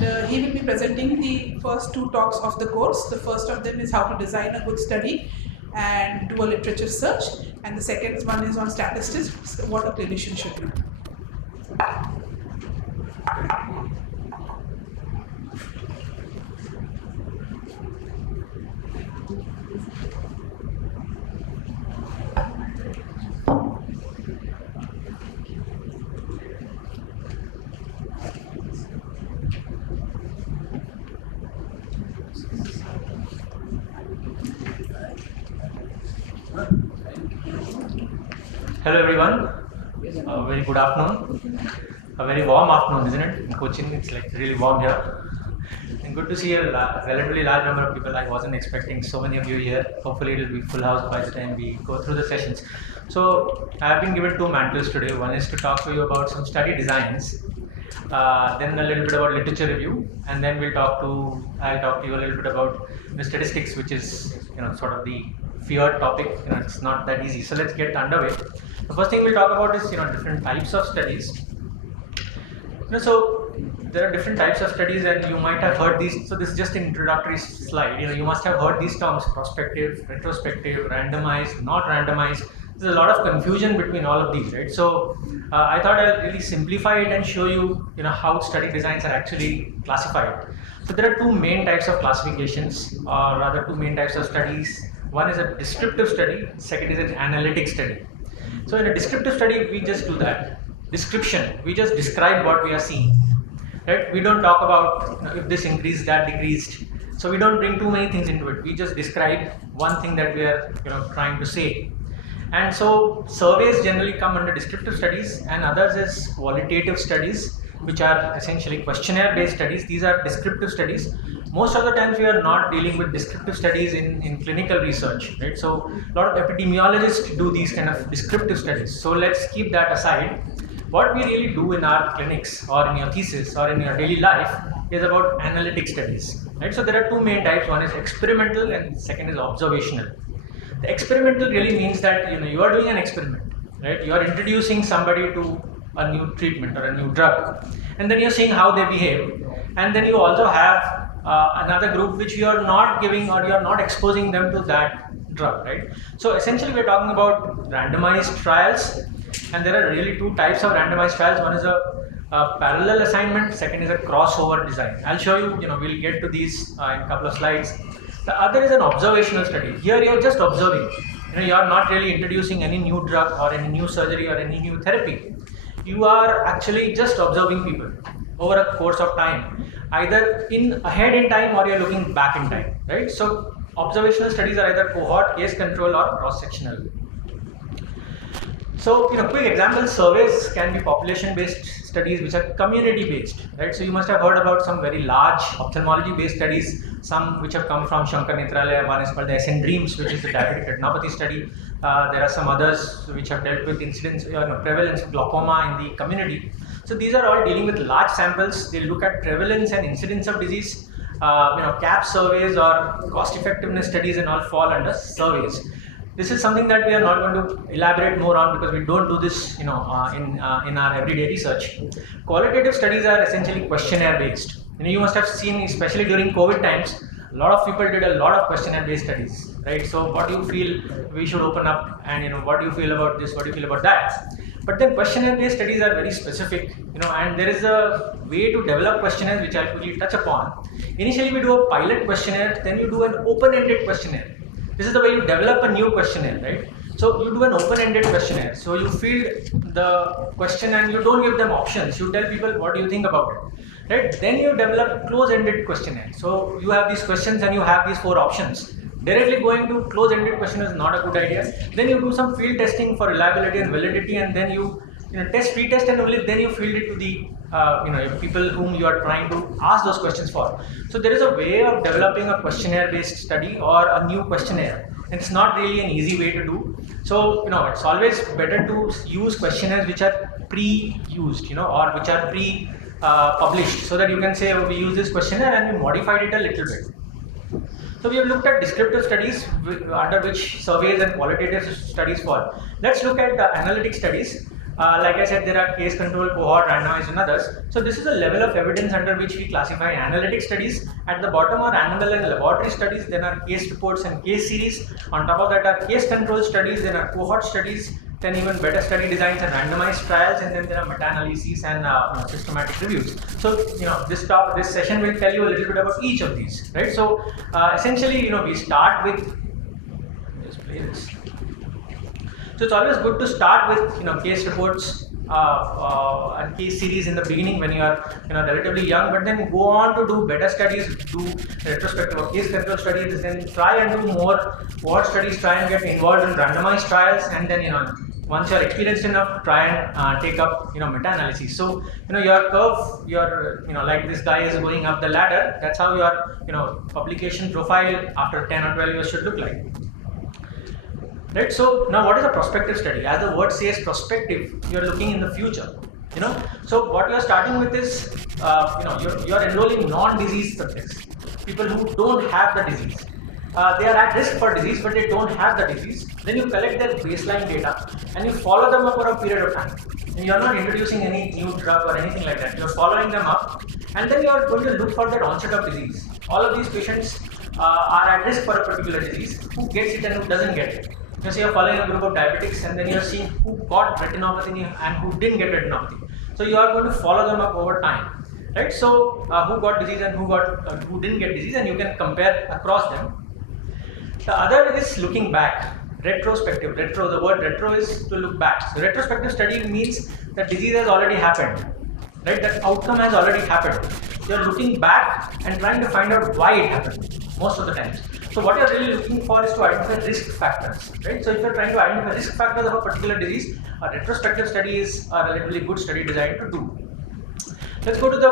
and he will be presenting the first two talks of the course. The first of them is how to design a good study and do a literature search, and the second one is on statistics, what a clinician should do. Hello everyone, very good afternoon, a very warm afternoon, isn't it? In Cochin it's like really warm here, and good to see a relatively large number of people. I wasn't expecting so many of you here. Hopefully it will be full house by the time we go through the sessions. So I have been given two mantles today. One is to talk to you about some study designs, then a little bit about literature review, and then I'll talk to you a little bit about the statistics, which is sort of the feared topic. It's not that easy. So let's get underway. The first thing we'll talk about is different types of studies. So there are different types of studies, and you might have heard these. So this is just an introductory slide. You must have heard these terms: prospective, retrospective, randomized, not randomized. There's a lot of confusion between all of these, right? So I thought I'll really simplify it and show you, how study designs are actually classified. So there are two main types of classifications, or rather two main types of studies. One is a descriptive study, second is an analytic study. So in a descriptive study, we just do that. Description, we just describe what we are seeing, right? We don't talk about if this increased, that decreased. So we don't bring too many things into it. We just describe one thing that we are trying to say. And so surveys generally come under descriptive studies, and others is qualitative studies, which are essentially questionnaire based studies. These are descriptive studies. Most of the times we are not dealing with descriptive studies in clinical research, right? So a lot of epidemiologists do these kind of descriptive studies. So let's keep that aside. What we really do in our clinics or in your thesis or in your daily life is about analytic studies, right? So there are two main types. One is experimental and second is observational. The experimental really means that you are doing an experiment, right? You are introducing somebody to a new treatment or a new drug, and then you're seeing how they behave, and then you also have another group which you are not giving or you are not exposing them to that drug, right? So essentially we're talking about randomized trials, and there are really two types of randomized trials. One is a parallel assignment, second is a crossover design. I'll show you, we'll get to these in a couple of slides. The other is an observational study. Here you're just observing. You are not really introducing any new drug or any new surgery or any new therapy. You are actually just observing people over a course of time, either ahead in time or you're looking back in time, right? So observational studies are either cohort, case control, or cross-sectional. So, quick examples: surveys can be population-based studies which are community-based, right? So you must have heard about some very large ophthalmology-based studies, some which have come from Shankar Netralaya. One is called the SN Dreams, which is the diabetic retinopathy study. There are some others which have dealt with incidence, prevalence of glaucoma in the community. So these are all dealing with large samples. They look at prevalence and incidence of disease. CAP surveys or cost effectiveness studies and all fall under surveys. This is something that we are not going to elaborate more on because we don't do this, in our everyday research. Qualitative studies are essentially questionnaire based. You must have seen, especially during COVID times, a lot of people did a lot of questionnaire based studies, right? So what do you feel we should open up, and what do you feel about this, what do you feel about that? But then questionnaire based studies are very specific, and there is a way to develop questionnaires which I'll quickly touch upon. Initially we do a pilot questionnaire, then you do an open-ended questionnaire. This is the way you develop a new questionnaire, right? So you do an open-ended questionnaire. So you field the question and you don't give them options. You tell people what do you think about it, right? Then you develop close-ended questionnaire. So you have these questions and you have these 4 options. Directly going to close-ended question is not a good idea. Then you do some field testing for reliability and validity, and then you retest, and only then you field it to the people whom you are trying to ask those questions for. So there is a way of developing a questionnaire-based study or a new questionnaire. It's not really an easy way to do. So it's always better to use questionnaires which are pre-used, or which are published, so that you can say, oh, we use this questionnaire and we modified it a little bit. So we have looked at descriptive studies under which surveys and qualitative studies fall. Let's look at the analytic studies. Like I said, there are case control, cohort, randomized and others. So this is a level of evidence under which we classify analytic studies. At the bottom are animal and laboratory studies, then are case reports and case series. On top of that are case control studies, then are cohort studies, then even better study designs and randomized trials, and then there are meta-analysis and systematic reviews. So this session will tell you a little bit about each of these, right? So essentially, we start with, just play this. So it's always good to start with case reports and case series in the beginning when you are relatively young, but then go on to do better studies, do retrospective or case control studies, then try and do more cohort studies, try and get involved in randomized trials, and then once you are experienced enough, try and take up meta-analysis. So your curve, your like this guy is going up the ladder. That's how your publication profile after 10 or 12 years should look like. Right. So now, what is a prospective study? As the word says, prospective. You are looking in the future. So what you are starting with is you are enrolling non-disease subjects, people who don't have the disease. They are at risk for disease, but they don't have the disease. Then you collect their baseline data and you follow them up for a period of time. And you are not introducing any new drug or anything like that. You are following them up, and then you are going to look for that onset of disease. All of these patients are at risk for a particular disease. Who gets it and who doesn't get it? So you are following a group of diabetics, and then you are seeing who got retinopathy and who didn't get retinopathy. So you are going to follow them up over time, right? So who got disease and who didn't get disease, and you can compare across them. The other is looking back, retrospective. The word retro is to look back. So retrospective study means that disease has already happened, right? That outcome has already happened. You are looking back and trying to find out why it happened most of the times. So what you are really looking for is to identify risk factors, right? So if you are trying to identify risk factors of a particular disease, a retrospective study is a relatively good study design to do. Let's go to the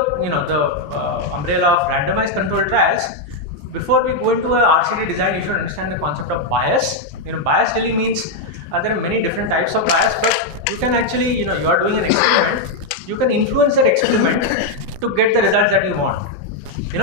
umbrella of randomized controlled trials. Before we go into a RCT design, you should understand the concept of bias. Bias really means there are many different types of bias, but you can actually, you are doing an experiment, you can influence that experiment to get the results that you want.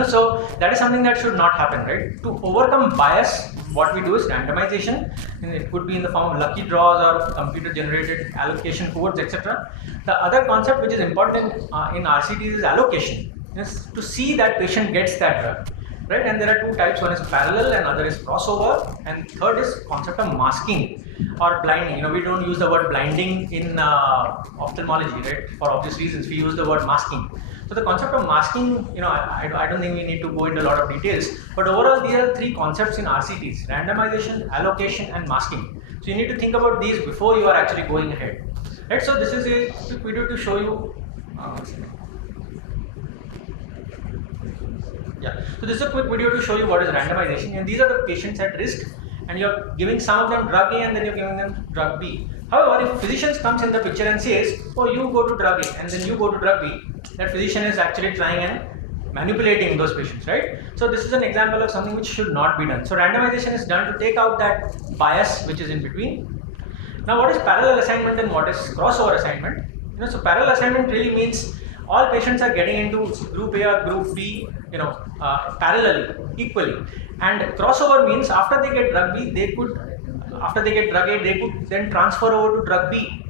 So that is something that should not happen, right? To overcome bias, what we do is randomization, and it could be in the form of lucky draws or computer generated allocation codes, etc. The other concept which is important in RCTs is allocation, to see that patient gets that drug, right? And there are two types, one is parallel and other is crossover, and third is concept of masking or blinding. We don't use the word blinding in ophthalmology, right? For obvious reasons, we use the word masking. So the concept of masking, I don't think we need to go into a lot of details, but overall there are three concepts in RCTs: randomization, allocation and masking. So you need to think about these before you are actually going ahead, right? So this is a quick video to show you. So this is a quick video to show you what is randomization, and these are the patients at risk, and you're giving some of them drug A and then you're giving them drug B. However, if physician comes in the picture and says, oh, you go to drug A and then you go to drug B, that physician is actually trying and manipulating those patients, right? So this is an example of something which should not be done. So randomization is done to take out that bias which is in between. Now what is parallel assignment and what is crossover assignment? So parallel assignment really means all patients are getting into group A or group B, parallelly, equally. And crossover means after they get drug B, after they get drug A, they could then transfer over to drug B.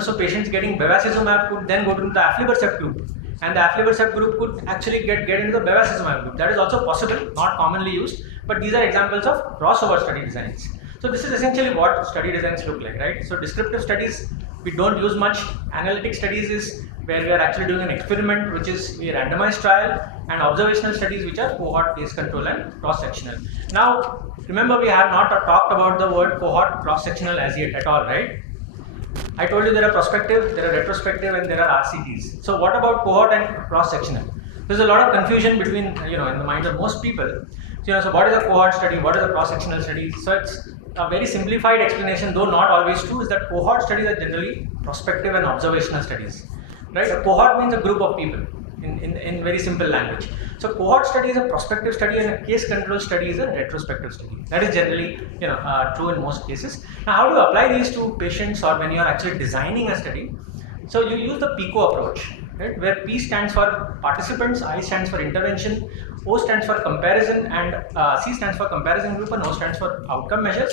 So patients getting bevacizumab could then go to the aflibercept group, and the aflibercept group could actually get into the bevacizumab group. That is also possible, not commonly used, but these are examples of crossover study designs. So this is essentially what study designs look like, right? So descriptive studies, we don't use much. Analytic studies is where we are actually doing an experiment, which is a randomized trial, and observational studies, which are cohort, case control and cross-sectional. Now, remember, we have not talked about the word cohort, cross-sectional as yet at all, right? I told you there are prospective, there are retrospective, and there are RCTs. So what about cohort and cross-sectional? There's a lot of confusion between, in the minds of most people. So what is a cohort study? What is a cross-sectional study? So it's a very simplified explanation, though not always true, is that cohort studies are generally prospective and observational studies, right? A cohort means a group of people in very simple language. So cohort study is a prospective study, and a case control study is a retrospective study. That is generally true in most cases. Now, how do you apply these to patients or when you are actually designing a study? So you use the PICO approach, right? Where P stands for participants, I stands for intervention, O stands for comparison, and C stands for comparison group, and O stands for outcome measures.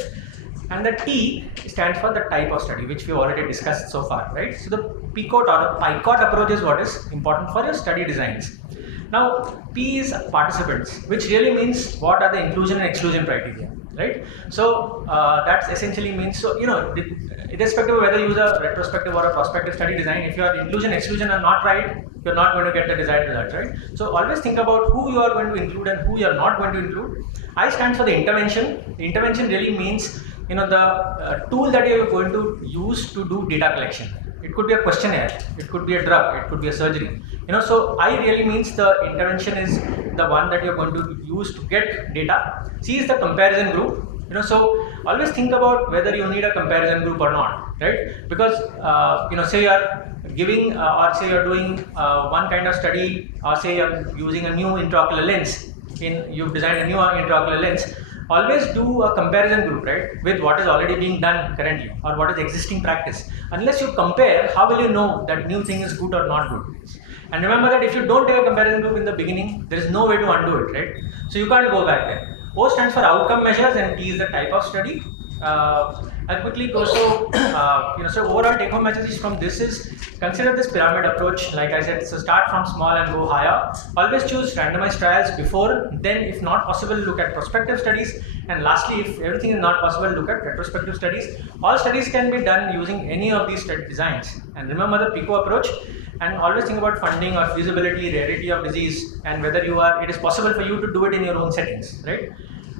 and the T stands for the type of study, which we already discussed so far, right? So the PICOT or the PICOT approach is what is important for your study designs. Now, P is participants, which really means what are the inclusion and exclusion criteria, right? So that's essentially means, so irrespective of whether you use a retrospective or a prospective study design, if your inclusion exclusion are not right, you're not going to get the desired results, right? So always think about who you are going to include and who you are not going to include. I stands for the intervention. The intervention really means the tool that you are going to use to do data collection. It could be a questionnaire, it could be a drug, it could be a surgery. So I really means the intervention is the one that you're going to use to get data. C is the comparison group. So always think about whether you need a comparison group or not, right? Because say you are giving or say you're doing one kind of study, or say you're using a new intraocular lens. You've designed a new intraocular lens. Always do a comparison group, right, with what is already being done currently or what is existing practice. Unless you compare, how will you know that new thing is good or not good? And remember that if you don't take a comparison group in the beginning, there is no way to undo it, right? So you can't go back there. O stands for outcome measures and T is the type of study. I'll quickly go. So, so overall take home message from this is consider this pyramid approach. Like I said, so start from small and go higher. Always choose randomized trials before, then if not possible, look at prospective studies. And lastly, if everything is not possible, look at retrospective studies. All studies can be done using any of these study designs. And remember the PICO approach. And always think about funding or feasibility, rarity of disease, and whether it is possible for you to do it in your own settings, right?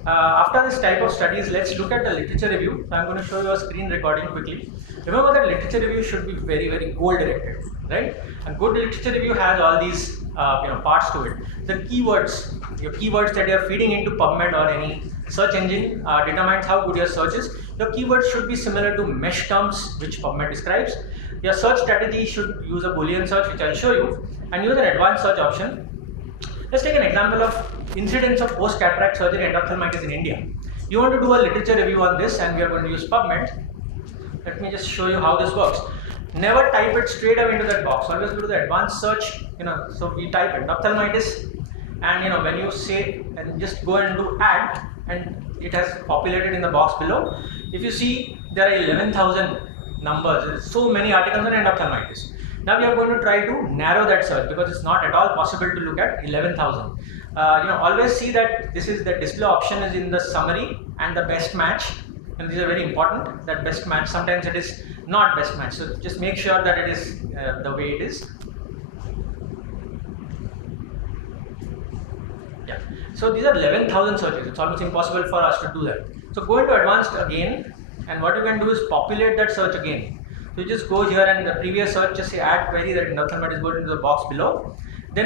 After this type of studies, let's look at the literature review. So I'm going to show you a screen recording quickly. Remember that literature review should be very, very goal directed, right? And good literature review has all these parts to it. The keywords, your keywords that you're feeding into PubMed or any search engine determines how good your search is. Your keywords should be similar to mesh terms, which PubMed describes. Your search strategy should use a Boolean search, which I'll show you, and use an advanced search option. Let's take an example of incidence of post-cataract surgery endophthalmitis in India. You want to do a literature review on this, and we are going to use PubMed. Let me just show you how this works. Never type it straight away into that box. Always go to the advanced search. So we type endophthalmitis, and when you say, and just go and do add, and it has populated in the box below. If you see, there are 11,000 numbers. There are so many articles on endophthalmitis. Now we are going to try to narrow that search because it's not at all possible to look at 11,000. Always see that this is the display option is in the summary and the best match, and these are very important. That best match, sometimes it is not best match, so just make sure that it is the way it is. Yeah. So these are 11,000 searches. It's almost impossible for us to do that. So go into advanced again, and what you can do is populate that search again. So you just go here and the previous search, just say add query that endophthalmitis, go into the box below. Then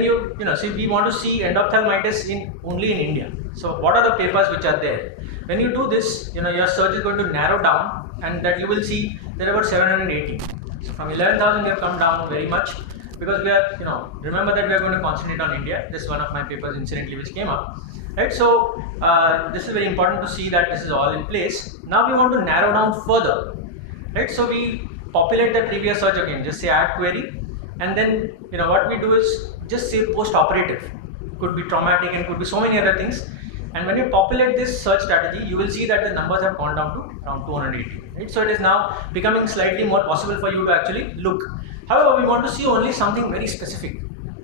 see we want to see endophthalmitis only in India. So what are the papers which are there? When you do this, your search is going to narrow down, and that you will see there are about 780. So from 11,000 we have come down very much because we are, remember that we are going to concentrate on India. This is one of my papers incidentally which came up. Right, so this is very important to see that this is all in place. Now we want to narrow down further, right? So we populate the previous search again, just say add query, and then what we do is just say post-operative. Could be traumatic and could be so many other things. And when you populate this search strategy, you will see that the numbers have gone down to around 280. Right? So it is now becoming slightly more possible for you to actually look. However, we want to see only something very specific,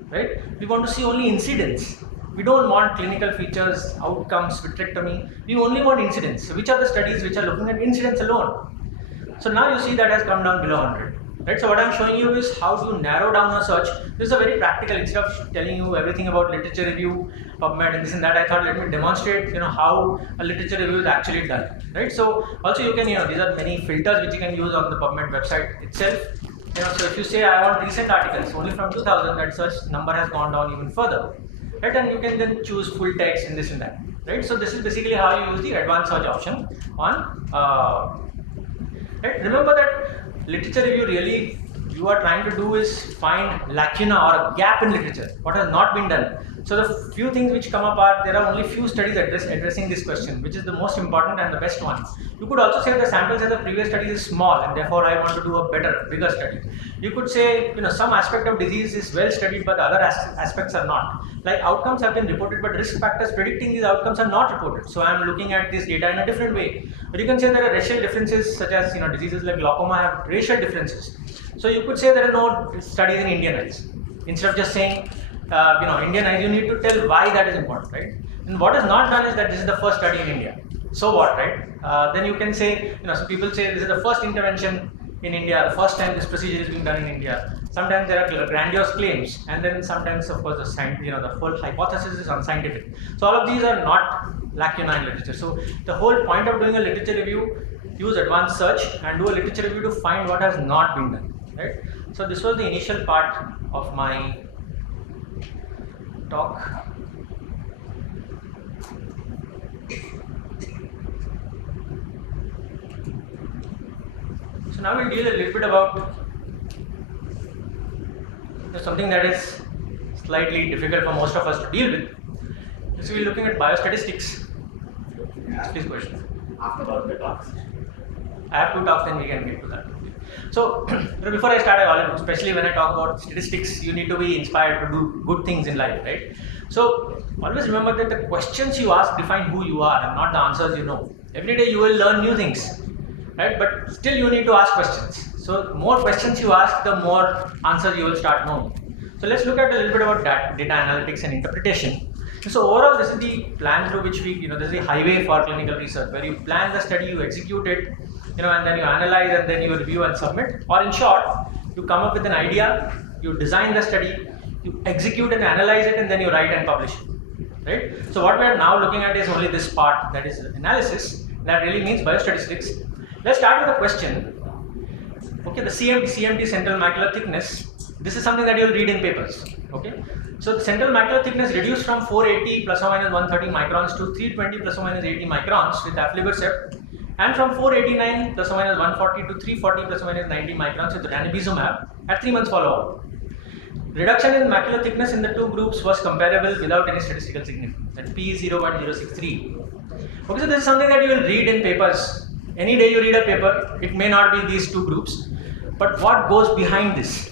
right? We want to see only incidence. We don't want clinical features, outcomes, vitrectomy. We only want incidence. So which are the studies which are looking at incidence alone? So now you see that has come down below 100. Right? So what I'm showing you is how to narrow down a search. This is a very practical. Instead of telling you everything about literature review, PubMed, and this and that, I thought let me demonstrate, how a literature review is actually done. Right? So also you can, these are many filters which you can use on the PubMed website itself. So if you say I want recent articles only from 2000, that search number has gone down even further. Right? And you can then choose full text and this and that. Right? So this is basically how you use the advanced search option on. Right? Remember that literature review really you are trying to do is find lacuna or a gap in literature, what has not been done. So the few things which come up are, there are only few studies addressing this question, which is the most important and the best one. You could also say the samples of the previous studies is small and therefore I want to do a bigger study. You could say, some aspect of disease is well studied but the other aspects are not. Like outcomes have been reported but risk factors predicting these outcomes are not reported. So I am looking at this data in a different way. But you can say there are racial differences, such as diseases like glaucoma have racial differences. So you could say there are no studies in Indian eyes. Instead of just saying Indian eyes, you need to tell why that is important, right? And what is not done is that this is the first study in India. So what, right? Then you can say, some people say this is the first intervention in India, the first time this procedure is being done in India. Sometimes there are grandiose claims, and then sometimes, of course, the whole hypothesis is unscientific. So all of these are not lacuna in literature. So the whole point of doing a literature review, use advanced search and do a literature review to find what has not been done, right? So this was the initial part of my talk. So now we'll deal a little bit about something that is slightly difficult for most of us to deal with. So we're looking at biostatistics. Please question. After the talks. I have 2 talks, then we can get to that. So before I start, especially when I talk about statistics, you need to be inspired to do good things in life, right? So always remember that the questions you ask define who you are and not the answers you know. Every day you will learn new things, right? But still you need to ask questions. So more questions you ask, the more answers you will start knowing. So let's look at a little bit about data analytics and interpretation. So overall, this is the plan through which we, this is the highway for clinical research, where you plan the study, you execute it, and then you analyze and then you review and submit. Or in short, you come up with an idea, you design the study, you execute and analyze it, and then you write and publish it, right? So what we are now looking at is only this part, that is analysis. That really means biostatistics. Let's start with a question. Okay, the CMT, central macular thickness. This is something that you will read in papers. Okay, so the central macular thickness reduced from 480 plus or minus 130 microns to 320 plus or minus 80 microns with aflibercept, and from 489 plus or minus 140 to 340 plus or minus 90 microns with ranibizumab at 3 months follow-up. Reduction in macular thickness in the 2 groups was comparable without any statistical significance. That P is 0.063. Okay, so this is something that you will read in papers. Any day you read a paper, it may not be these 2 groups, but what goes behind this?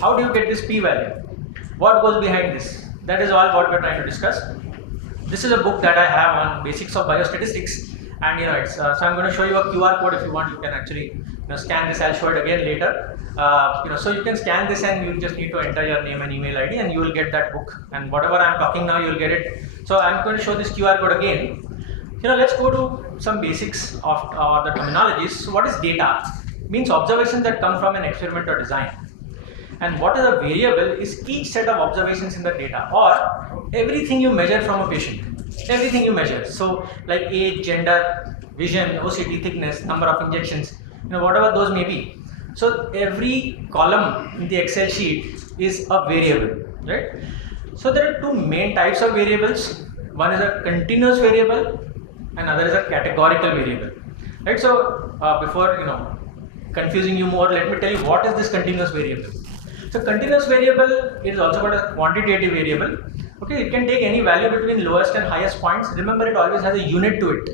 How do you get this p-value? What goes behind this? That is all what we are trying to discuss. This is a book that I have on basics of biostatistics, and it's so I'm going to show you a QR code. If you want, you can actually scan this. I'll show it again later. So you can scan this and you just need to enter your name and email ID, and you will get that book. And whatever I'm talking now, you will get it. So I'm going to show this QR code again. Let's go to some basics of the terminologies. So what is data? It means observations that come from an experiment or design. And what is a variable is each set of observations in the data, or everything you measure from a patient. Everything you measure. So like age, gender, vision, OCT thickness, number of injections, whatever those may be. So every column in the Excel sheet is a variable, right? So there are 2 main types of variables. One is a continuous variable, another is a categorical variable, right? So before confusing you more, let me tell you what is this continuous variable. So continuous variable is also called a quantitative variable. Okay, it can take any value between lowest and highest points. Remember, it always has a unit to it.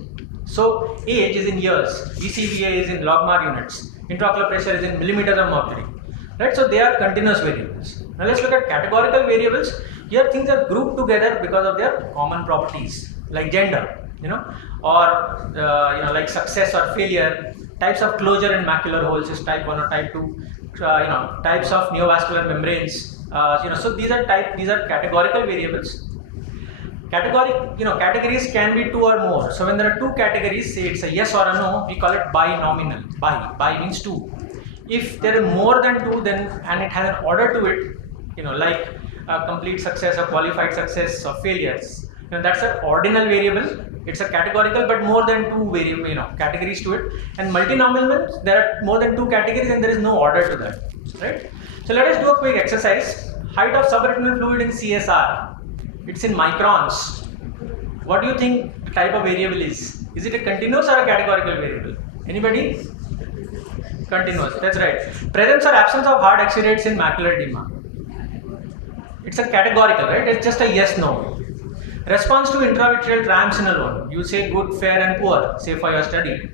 So age is in years, BCVA is in logmar units, intraocular pressure is in millimeters of mercury, right? So they are continuous variables. Now let's look at categorical variables. Here things are grouped together because of their common properties, like gender, or like success or failure, types of closure in macular holes is type 1 or type 2, types of neovascular membranes, so these are categorical variables. Categories can be 2 or more. So when there are 2 categories, say it's a yes or a no, we call it binominal. Bi means 2. If there are more than 2, then and it has an order to it, like complete success or qualified success or failures. That's an ordinal variable. It's a categorical, but more than 2 variable, categories to it. And multinomial, there are more than 2 categories and there is no order to that, right? So let us do a quick exercise. Height of subretinal fluid in CSR. It's in microns. What do you think the type of variable is? Is it a continuous or a categorical variable? Anybody? Continuous, that's right. Presence or absence of hard exudates in macular edema. It's a categorical, right? It's just a yes, no. Response to intravitreal triamcinolone one. You say good, fair and poor, say for your study.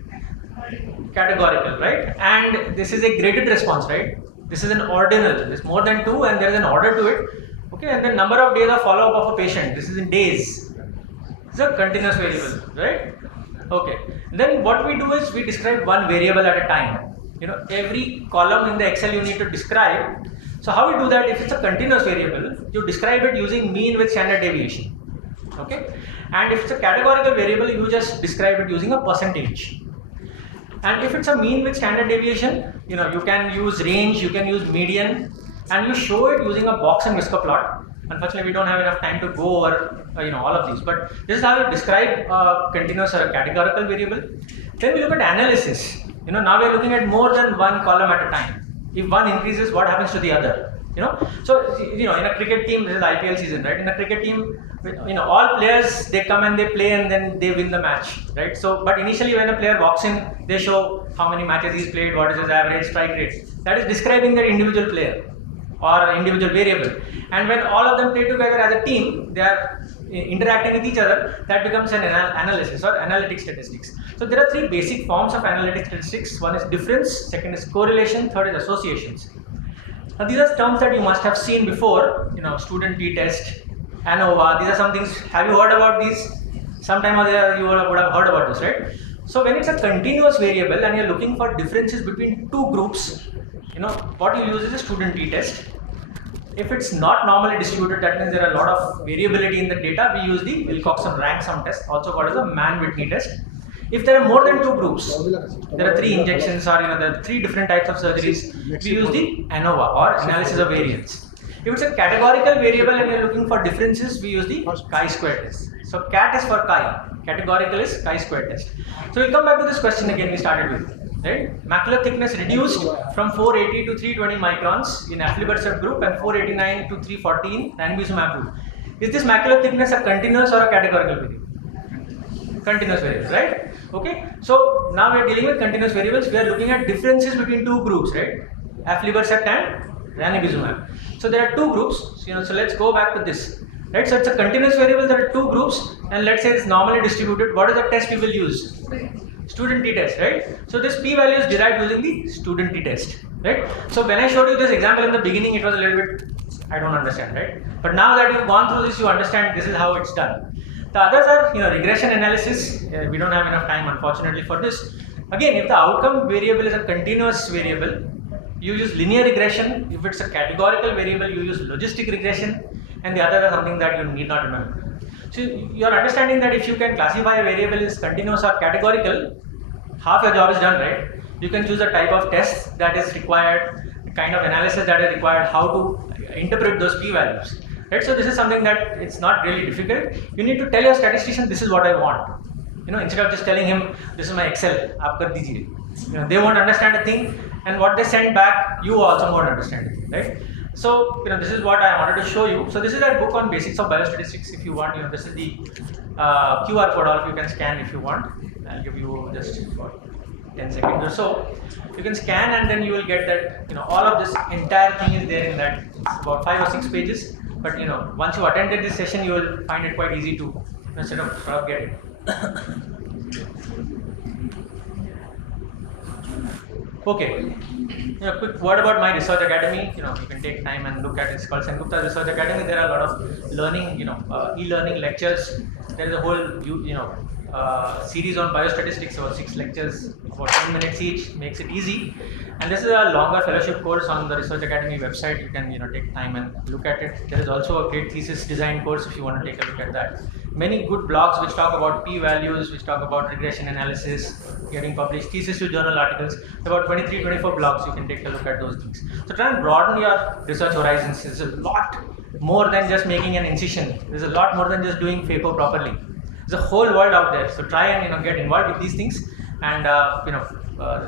Categorical, right? And this is a graded response, right? This is an ordinal. There's more than 2 and there is an order to it. Okay, and the number of days of follow-up of a patient. This is in days. It's a continuous variable, right? Okay. Then what we do is we describe one variable at a time. Every column in the Excel you need to describe. So how we do that? If it's a continuous variable, you describe it using mean with standard deviation. Okay. And if it's a categorical variable, you just describe it using a percentage. And if it's a mean with standard deviation, you can use range, you can use median, and you show it using a box and whisker plot. Unfortunately, we don't have enough time to go over all of these, but this is how you describe a continuous or a categorical variable. Then we look at analysis. Now we are looking at more than one column at a time. If one increases, what happens to the other? So in a cricket team, this is IPL season, right? In a cricket team, all players, they come and they play and then they win the match, right? So, but initially when a player walks in, they show how many matches he's played, what is his average strike rate. That is describing that individual player or individual variable. And when all of them play together as a team, they are interacting with each other, that becomes an analysis or analytic statistics. So there are 3 basic forms of analytic statistics. One is difference, second is correlation, third is associations. Now these are terms that you must have seen before, student t-test, ANOVA, these are some things. Have you heard about these? Sometime or the other you would have heard about this, right? So when it's a continuous variable and you're looking for differences between 2 groups, what you use is a student t-test. If it's not normally distributed, that means there are a lot of variability in the data, we use the Wilcoxon rank sum test, also called as a Mann-Whitney test. If there are more than 2 groups, there are 3 injections or there are 3 different types of surgeries, we use the ANOVA or analysis of variance. If it's a categorical variable and you're looking for differences, we use the chi-square test. So CAT is for chi, categorical is chi-square test. So we'll come back to this question again we started with. Right? Macular thickness reduced from 480 to 320 microns in aflibercept group and 489 to 340 in ranibizumab group. Is this macular thickness a continuous or a categorical variable? Continuous variable, right? Okay. So now we are dealing with continuous variables. We are looking at differences between 2 groups, right? Aflibercept and ranibizumab. So there are 2 groups. So let's go back to this. Right? So it's a continuous variable. There are 2 groups, and let's say it's normally distributed. What is the test we will use? Student t-test, right? So this p-value is derived using the student t-test, right? So when I showed you this example in the beginning, it was a little bit, I don't understand, right? But now that you've gone through this, you understand this is how it's done. The others are, regression analysis. We don't have enough time, unfortunately, for this. Again, if the outcome variable is a continuous variable, you use linear regression. If it's a categorical variable, you use logistic regression, and the others are something that you need not remember. So you're understanding that if you can classify a variable as continuous or categorical, half your job is done, right? You can choose the type of test that is required, the kind of analysis that is required, how to interpret those p-values, right? So this is something that it's not really difficult. You need to tell your statistician, this is what I want. Instead of just telling him, this is my Excel, aap kar dijiye. They won't understand a thing, and what they send back, you also won't understand it, right? So, this is what I wanted to show you. So this is a book on basics of biostatistics. If you want, this is the QR code, or if you can scan if you want. I'll give you just for 10 seconds or so. You can scan and then you will get that, all of this entire thing is there in that. It's about 5 or 6 pages. But, once you attended this session, you will find it quite easy to sort of get it. Okay. Quick word about my research academy. You can take time and look at it. It's called Sengupta Research Academy. There are a lot of learning, e-learning lectures. There is a whole, series on biostatistics, about 6 lectures, about 10 minutes each, makes it easy. And this is a longer fellowship course on the Research Academy website. You can take time and look at it. There is also a great thesis design course if you want to take a look at that. Many good blogs which talk about p-values, which talk about regression analysis, getting published, thesis to journal articles. About 23, 24 blogs, you can take a look at those things. So try and broaden your research horizons. There's a lot more than just making an incision. There's a lot more than just doing phaco properly. There's a whole world out there. So try and get involved with these things, and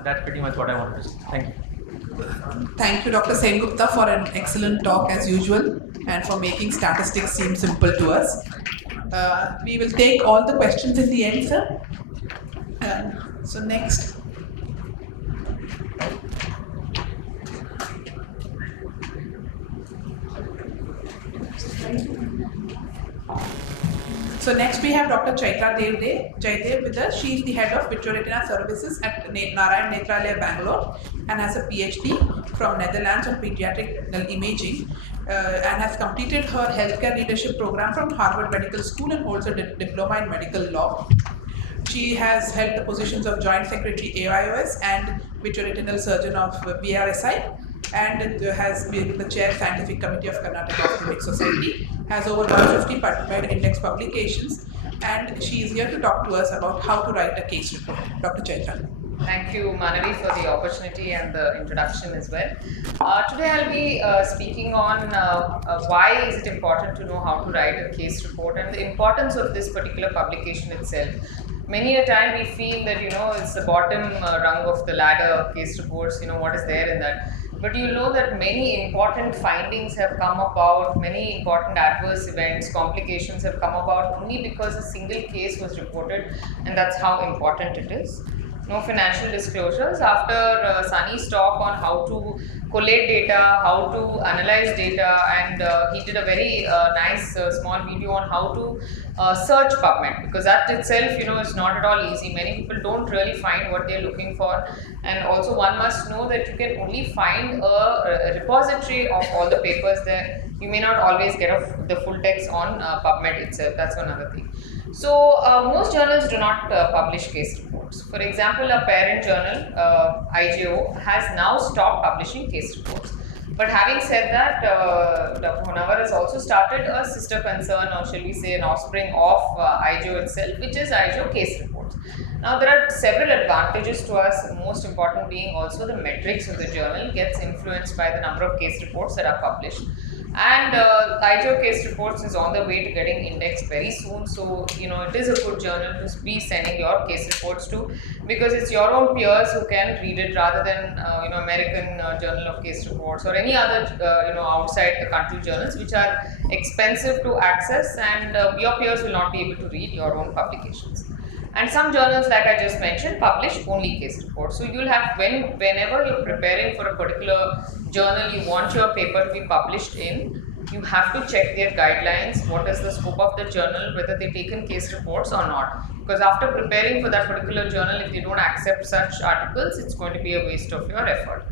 that's pretty much what I wanted to say. Thank you. Thank you, Dr. Sengupta, for an excellent talk as usual, and for making statistics seem simple to us. We will take all the questions in the end, sir. So next. So next we have Dr. Chaitra Jaydev with us. She is the head of Vitreoretina Services at Narayan Nethralaya, Bangalore, and has a PhD from Netherlands on pediatric retinal imaging, and has completed her healthcare leadership program from Harvard Medical School and holds a diploma in medical law. She has held the positions of Joint Secretary AIOS and Vitreoretinal Surgeon of BRSI, and has been the Chair Scientific Committee of Karnataka Ophthalmic Society, has over 150 participated index publications, and she is here to talk to us about how to write a case report. Dr. Chaitra. Thank you, Manavi, for the opportunity and the introduction as well. Today I'll be speaking on why is it important to know how to write a case report and the importance of this particular publication itself. Many a time we feel that, it's the bottom rung of the ladder, case reports, what is there in that. But you know that many important findings have come about, many important adverse events, complications have come about only because a single case was reported, and that's how important it is. No financial disclosures. After Sunny's talk on how to collate data, how to analyze data, and he did a very nice small video on how to search PubMed, because that itself, is not at all easy. Many people don't really find what they're looking for, and also one must know that you can only find a repository of all the papers there. You may not always get the full text on PubMed itself. That's another thing. So most journals do not publish case reports. For example, a parent journal, IGO, has now stopped publishing case reports. But having said that, Dr. Honavar has also started a sister concern, or shall we say an offspring of IGO itself, which is IGO case reports. Now there are several advantages to us, most important being also the metrics of the journal gets influenced by the number of case reports that are published. And IGO case reports is on the way to getting indexed very soon, so it is a good journal to be sending your case reports to, because it's your own peers who can read it rather than American Journal of Case Reports or any other outside the country journals which are expensive to access, and your peers will not be able to read your own publications. And some journals, like I just mentioned, publish only case reports. So you'll have, whenever you're preparing for a particular journal you want your paper to be published in, you have to check their guidelines, what is the scope of the journal, whether they've taken case reports or not. Because after preparing for that particular journal, if they don't accept such articles, it's going to be a waste of your effort.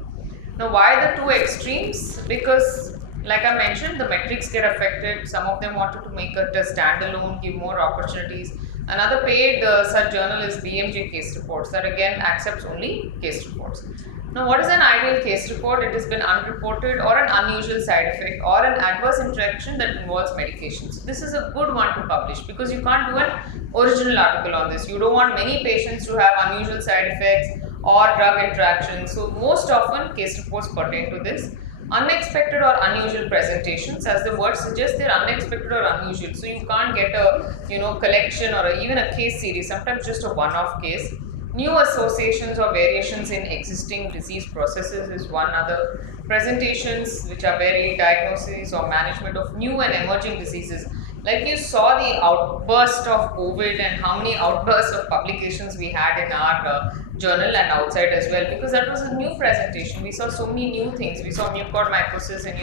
Now, why the two extremes? Because like I mentioned, the metrics get affected. Some of them wanted to make it a standalone, give more opportunities. Another paid such journal is BMJ Case Reports, that again accepts only case reports. Now, what is an ideal case report? It has been unreported or an unusual side effect or an adverse interaction that involves medications. This is a good one to publish because you can't do an original article on this. You don't want many patients to have unusual side effects or drug interactions. So most often case reports pertain to this. Unexpected or unusual presentations, as the word suggests, they're unexpected or unusual. So you can't get a collection or even a case series, sometimes just a one-off case. New associations or variations in existing disease processes is one other. Presentations which are varied diagnoses or management of new and emerging diseases. Like you saw the outburst of COVID and how many outbursts of publications we had in our journal and outside as well, because that was a new presentation. We saw so many new things. We saw mucormycosis, and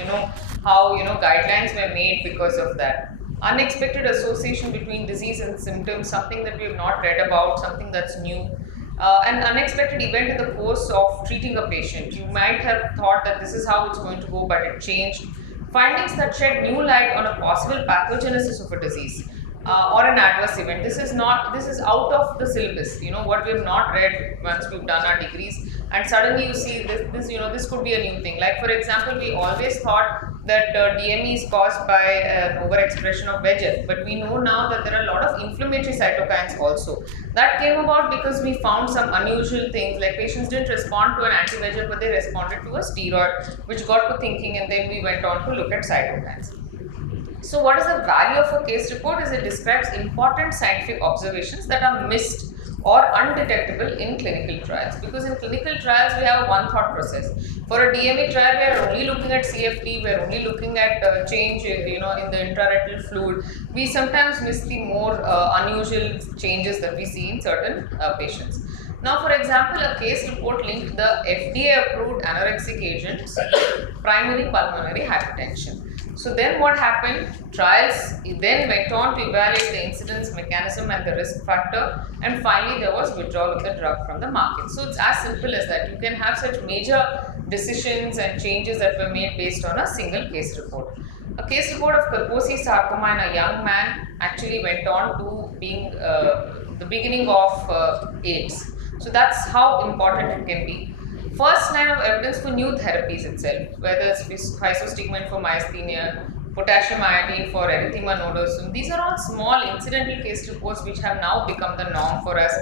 how guidelines were made because of that. Unexpected association between disease and symptoms, something that we have not read about, something that's new. An unexpected event in the course of treating a patient. You might have thought that this is how it's going to go, but it changed. Findings that shed new light on a possible pathogenesis of a disease or an adverse event. This is out of the syllabus, what we have not read once we've done our degrees, and suddenly you see this could be a new thing. Like for example, we always thought that DME is caused by an overexpression of VEGF, but we know now that there are a lot of inflammatory cytokines also. That came about because we found some unusual things, like patients didn't respond to an anti-VEGF, but they responded to a steroid, which got to thinking, and then we went on to look at cytokines. So what is the value of a case report? Is it describes important scientific observations that are missed or undetectable in clinical trials, because in clinical trials we have a one thought process. For a DME trial, we are only looking at CFT, we are only looking at change in the intraretinal fluid. We sometimes miss the more unusual changes that we see in certain patients. Now, for example, a case report linked the FDA approved anorexic agents, primary pulmonary hypertension. So then what happened? Trials then went on to evaluate the incidence, mechanism and the risk factor, and finally there was withdrawal of the drug from the market. So it's as simple as that. You can have such major decisions and changes that were made based on a single case report. A case report of Kaposi sarcoma in a young man actually went on to being the beginning of AIDS. So that's how important it can be. First line of evidence for new therapies itself, whether it's physostigmine for myasthenia, potassium iodine for erythema nodosum. These are all small incidental case reports which have now become the norm for us.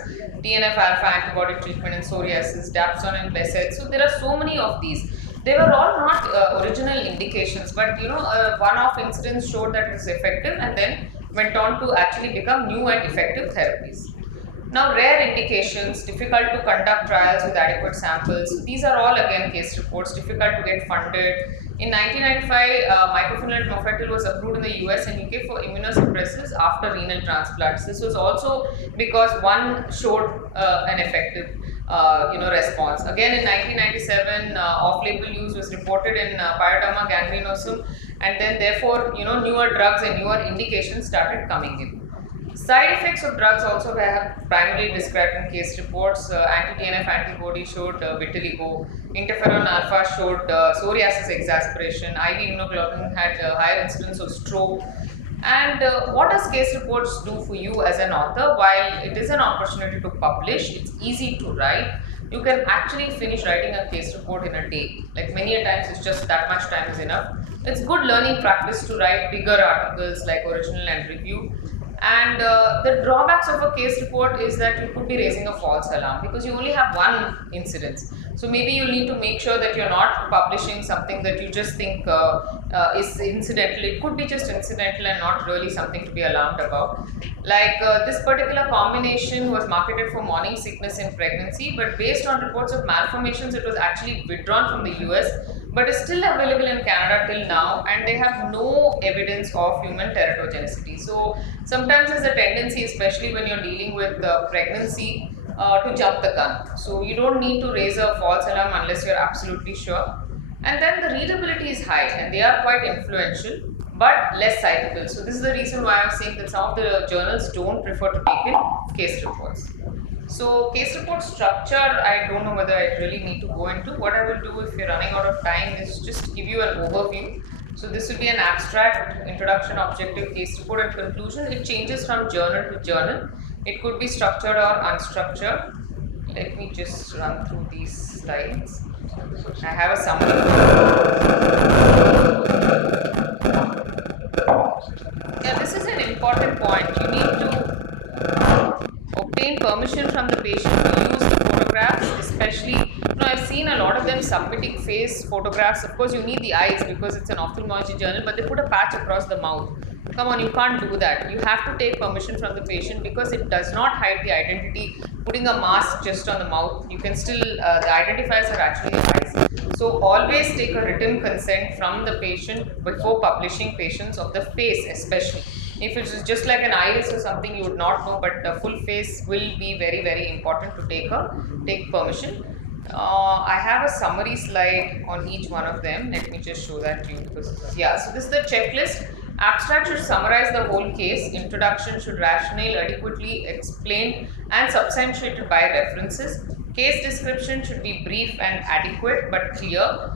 TNF alpha antibody treatment in psoriasis, dapsone in Behçet. So there are so many of these. They were all not original indications, but one-off incidents showed that it is effective and then went on to actually become new and effective therapies. Now, rare indications, difficult to conduct trials with adequate samples. These are all again case reports, difficult to get funded. In 1995, mycophenolate mofetil was approved in the US and UK for immunosuppressants after renal transplants. This was also because one showed an effective response. Again, in 1997, off-label use was reported in pyoderma gangrenosum, and then therefore, newer drugs and newer indications started coming in. Side effects of drugs also were primarily described in case reports. Anti-TNF antibody showed vitiligo, interferon alpha showed psoriasis exacerbation, IV immunoglobulin had higher incidence of stroke. And what does case reports do for you as an author? While it is an opportunity to publish, it's easy to write. You can actually finish writing a case report in a day. Like many a times, it's just that much time is enough. It's good learning practice to write bigger articles like original and review. And the drawbacks of a case report is that you could be raising a false alarm because you only have one incidence. So maybe you need to make sure that you're not publishing something that you just think is incidental. It could be just incidental and not really something to be alarmed about. Like this particular combination was marketed for morning sickness in pregnancy, but based on reports of malformations, it was actually withdrawn from the US, but is still available in Canada till now, and they have no evidence of human teratogenicity. So sometimes there's a tendency, especially when you're dealing with pregnancy, to jump the gun. So you don't need to raise a false alarm unless you're absolutely sure. And then the readability is high and they are quite influential but less citable. So this is the reason why I'm saying that some of the journals don't prefer to take in case reports. So case report structure, I don't know whether I really need to go into. What I will do if you're running out of time is just give you an overview. So this will be an abstract, introduction, objective, case report and conclusion. It changes from journal to journal. It could be structured or unstructured. Let me just run through these slides. I have a summary. Yeah, this is an important point. You need to obtain permission from the patient to use the photographs, especially, I've seen a lot of them submitting face photographs. Of course, you need the eyes because it's an ophthalmology journal, but they put a patch across the mouth. Come on, you can't do that. You have to take permission from the patient because it does not hide the identity. Putting a mask just on the mouth, you can still, the identifiers are actually eyes. So always take a written consent from the patient before publishing patients of the face especially. If it's just like an iris or something, you would not know, but the full face will be very, very important to take permission. I have a summary slide on each one of them. Let me just show that to you because, yeah, so this is the checklist. Abstract should summarize the whole case. Introduction should rationale, adequately explained and substantiated by references. Case description should be brief and adequate but clear.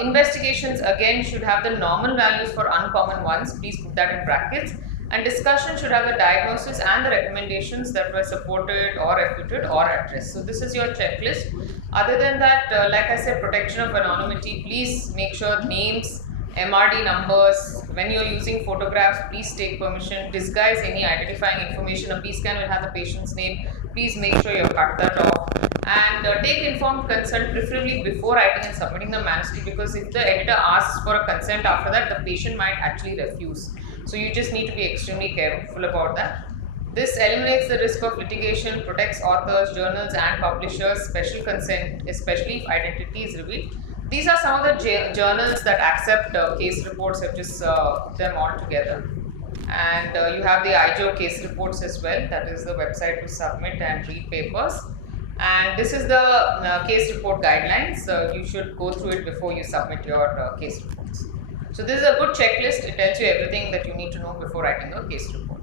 Investigations again should have the normal values for uncommon ones. Please put that in brackets. And discussion should have the diagnosis and the recommendations that were supported or refuted or addressed. So this is your checklist. Other than that, like I said, protection of anonymity. Please make sure names, MRD numbers. When you're using photographs, please take permission. Disguise any identifying information. A P-scan will have the patient's name. Please make sure you cut that off. And take informed consent, preferably before writing and submitting the manuscript, because if the editor asks for a consent after that, the patient might actually refuse. So you just need to be extremely careful about that. This eliminates the risk of litigation, protects authors, journals and publishers. Special consent, especially if identity is revealed. These are some of the journals that accept case reports. I've just put them all together. And you have the IJO case reports as well. That is the website to submit and read papers. And this is the case report guidelines. You should go through it before you submit your case reports. So this is a good checklist. It tells you everything that you need to know before writing a case report.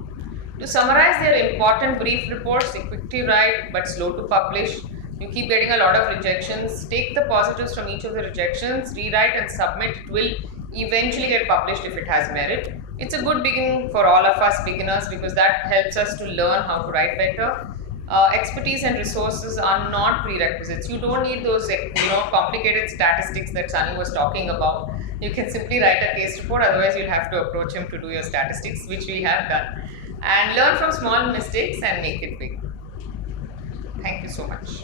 To summarize, they are important brief reports, they quickly write but slow to publish. You keep getting a lot of rejections. Take the positives from each of the rejections, rewrite and submit. It will eventually get published if it has merit. It's a good beginning for all of us beginners because that helps us to learn how to write better. Expertise and resources are not prerequisites. You don't need those complicated statistics that Sunny was talking about. You can simply write a case report, otherwise you'll have to approach him to do your statistics, which we have done. And learn from small mistakes and make it big. Thank you so much.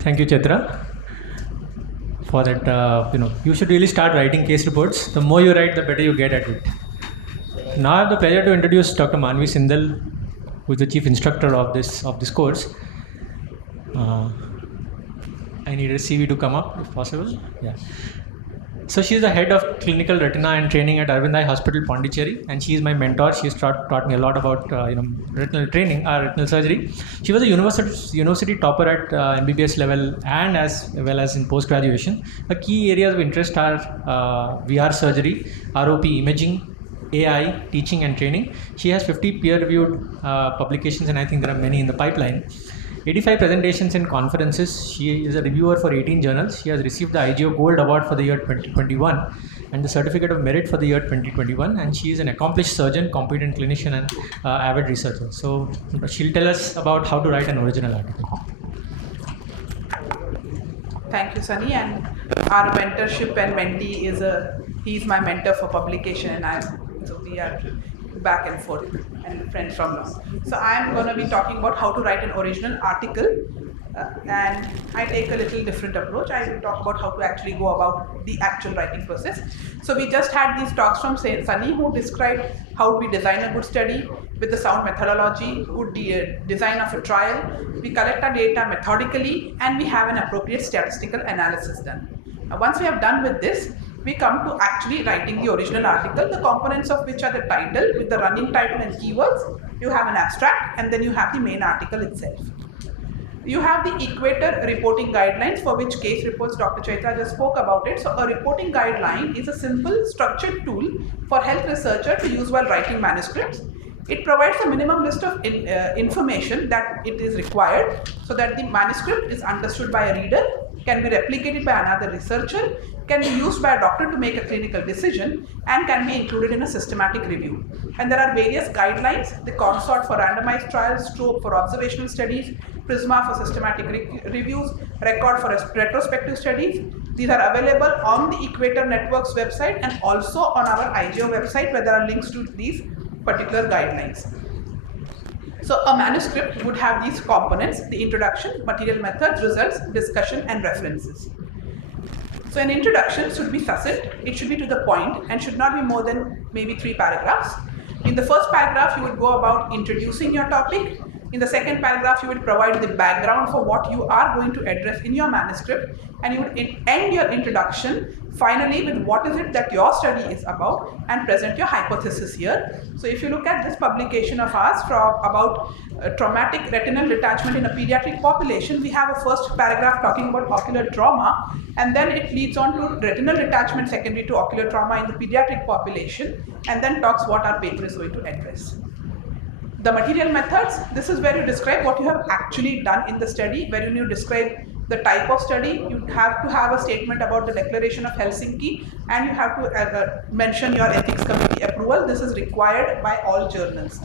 Thank you, Chaitra, for that. You should really start writing case reports. The more you write, the better you get at it. Now I have the pleasure to introduce Dr. MANAVI SINDAL, who is the chief instructor of this course. I need a CV to come up if possible. Yeah. So she is the head of clinical retina and training at Arvind Eye Hospital, Pondicherry, and she is my mentor. She has taught me a lot about retinal training, retinal surgery. She was a university topper at MBBS level and as well as in post graduation. Her key areas of interest are VR surgery, ROP imaging, AI, teaching and training. She has 50 peer-reviewed publications, and I think there are many in the pipeline. 85 presentations and conferences. She is a reviewer for 18 journals. She has received the IGO Gold Award for the year 2021 and the Certificate of Merit for the year 2021. And she is an accomplished surgeon, competent clinician, and avid researcher. So she'll tell us about how to write an original article. Thank you, Sunny. And our mentorship and mentee he's my mentor for publication, and so we are back and forth and friends from now. So I'm going to be talking about how to write an original article, and I take a little different approach. I will talk about how to actually go about the actual writing process. So we just had these talks from Sunny, who described how we design a good study with the sound methodology, good design of a trial. We collect our data methodically, and we have an appropriate statistical analysis done. Now, once we have done with this, we come to actually writing the original article, the components of which are the title with the running title and keywords. You have an abstract, and then you have the main article itself. You have the Equator reporting guidelines, for which case reports Dr. Chaitra just spoke about it. So a reporting guideline is a simple structured tool for health researcher to use while writing manuscripts. It provides a minimum list of information that it is required so that the manuscript is understood by a reader, can be replicated by another researcher, can be used by a doctor to make a clinical decision, and can be included in a systematic review. And there are various guidelines: the Consort for randomized trials, Stroke for observational studies, Prisma for systematic reviews, Record for retrospective studies. These are available on the Equator Network's website and also on our IGO website, where there are links to these particular guidelines. So a manuscript would have these components: the introduction, material methods, results, discussion, and references. So an introduction should be succinct, it should be to the point, and should not be more than maybe 3 paragraphs. In the first paragraph, you would go about introducing your topic. In the second paragraph, you will provide the background for what you are going to address in your manuscript, and you would end your introduction finally with what is it that your study is about and present your hypothesis here. So if you look at this publication of ours about traumatic retinal detachment in a pediatric population, we have a first paragraph talking about ocular trauma, and then it leads on to retinal detachment secondary to ocular trauma in the pediatric population, and then talks what our paper is going to address. The material methods, this is where you describe what you have actually done in the study. Where you describe the type of study, you have to have a statement about the Declaration of Helsinki, and you have to mention your ethics committee approval. This is required by all journals.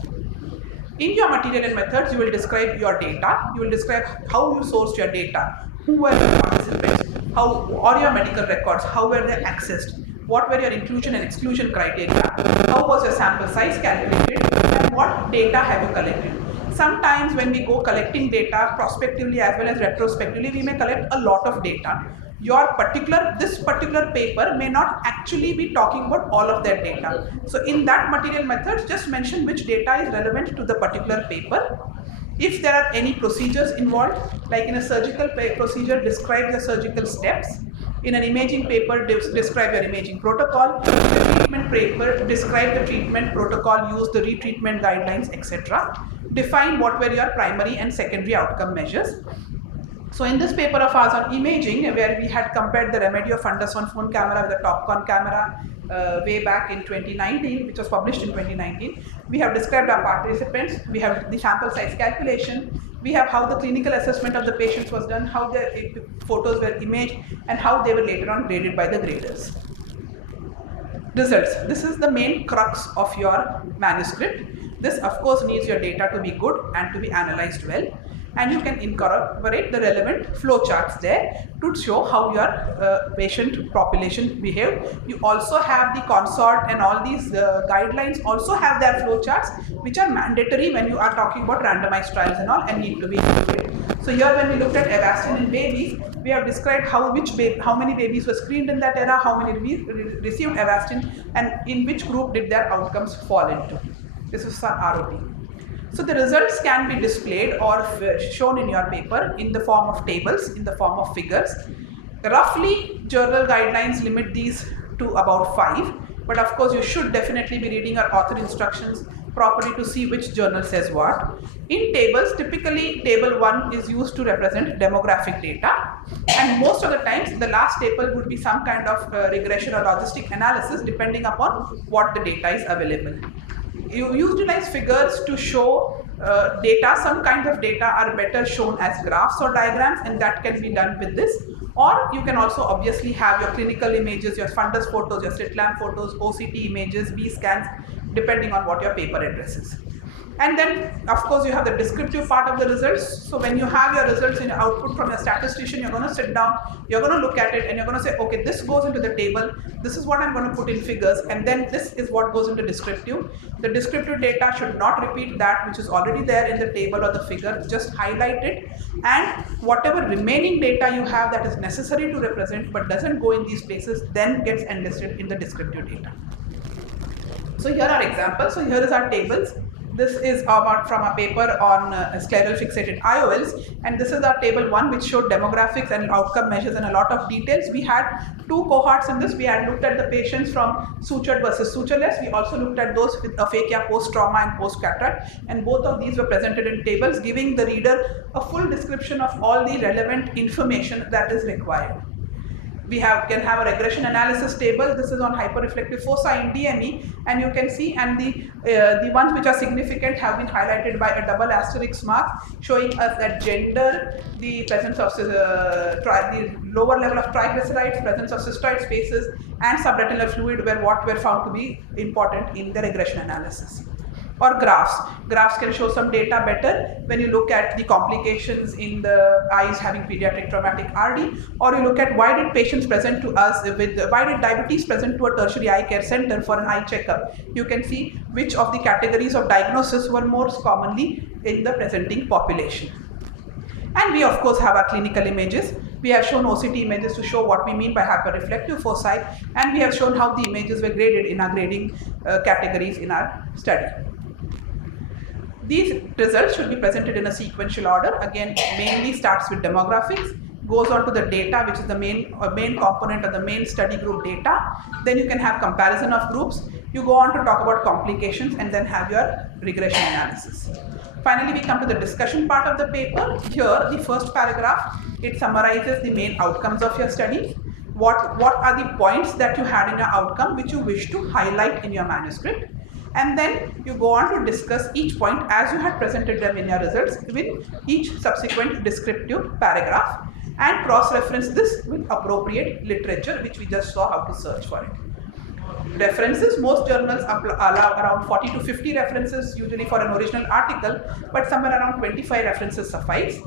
In your material and methods, you will describe your data, you will describe how you sourced your data, who were the participants, or your medical records, how were they accessed, what were your inclusion and exclusion criteria, how was your sample size calculated, and what data have you collected. Sometimes when we go collecting data prospectively as well as retrospectively, we may collect a lot of data. This particular paper may not actually be talking about all of that data. So in that material method, just mention which data is relevant to the particular paper. If there are any procedures involved, like in a surgical procedure, describe the surgical steps. In an imaging paper, describe your imaging protocol. In a treatment paper, describe the treatment protocol, use the retreatment guidelines, etc. Define what were your primary and secondary outcome measures. So in this paper of ours on imaging, where we had compared the Remedio fundus on phone camera with the Topcon camera way back in 2019, which was published in 2019, we have described our participants, we have the sample size calculation, we have how the clinical assessment of the patients was done, how their photos were imaged, and how they were later on graded by the graders. Results. This is the main crux of your manuscript. This of course needs your data to be good and to be analyzed well, and you can incorporate the relevant flow charts there to show how your patient population behaved. You also have the consort, and all these guidelines also have their flow charts, which are mandatory when you are talking about randomized trials and all, and need to be included. So here when we looked at Avastin in babies, we have described how many babies were screened in that era, how many received Avastin, and in which group did their outcomes fall into. This is our ROT. So the results can be displayed or shown in your paper in the form of tables, in the form of figures. Roughly, journal guidelines limit these to about 5, but of course you should definitely be reading our author instructions properly to see which journal says what. In tables, typically table 1 is used to represent demographic data, and most of the times the last table would be some kind of regression or logistic analysis depending upon what the data is available. You utilize figures to show data. Some kinds of data are better shown as graphs or diagrams, and that can be done with this. Or you can also obviously have your clinical images, your fundus photos, your slit lamp photos, OCT images, B scans, depending on what your paper addresses. And then of course you have the descriptive part of the results. So when you have your results in your output from your statistician, you're going to sit down, you're going to look at it, and you're going to say, okay, this goes into the table, this is what I'm going to put in figures, and then this is what goes into descriptive. The descriptive data should not repeat that which is already there in the table or the figure, just highlight it, and whatever remaining data you have that is necessary to represent but doesn't go in these places then gets enlisted in the descriptive data. So here are examples. So here is our tables. This is about from a paper on scleral fixated IOLs, and this is our table 1, which showed demographics and outcome measures and a lot of details. We had 2 cohorts in this. We had looked at the patients from sutured versus sutureless. We also looked at those with aphakia post-trauma and post-cataract, and both of these were presented in tables, giving the reader a full description of all the relevant information that is required. We can have a regression analysis table. This is on hyperreflective foci in DME, and you can see, and the ones which are significant have been highlighted by a double asterisk mark, showing us that gender, the presence of the lower level of triglycerides, presence of cystoid spaces, and subretinal fluid were found to be important in the regression analysis. Or graphs. Graphs can show some data better when you look at the complications in the eyes having pediatric traumatic RD, or you look at why did patients present to us why did diabetes present to a tertiary eye care center for an eye checkup. You can see which of the categories of diagnosis were most commonly in the presenting population. And we of course have our clinical images. We have shown OCT images to show what we mean by hyperreflective foci, and we have shown how the images were graded in our grading categories in our study. These results should be presented in a sequential order. Again, mainly starts with demographics, goes on to the data, which is the main component of the main study group data. Then you can have comparison of groups. You go on to talk about complications, and then have your regression analysis. Finally, we come to the discussion part of the paper. Here, the first paragraph, it summarizes the main outcomes of your study. What are the points that you had in your outcome which you wish to highlight in your manuscript? And then you go on to discuss each point as you had presented them in your results with each subsequent descriptive paragraph, and cross-reference this with appropriate literature, which we just saw how to search for it. References, most journals allow around 40 to 50 references usually for an original article, but somewhere around 25 references suffice.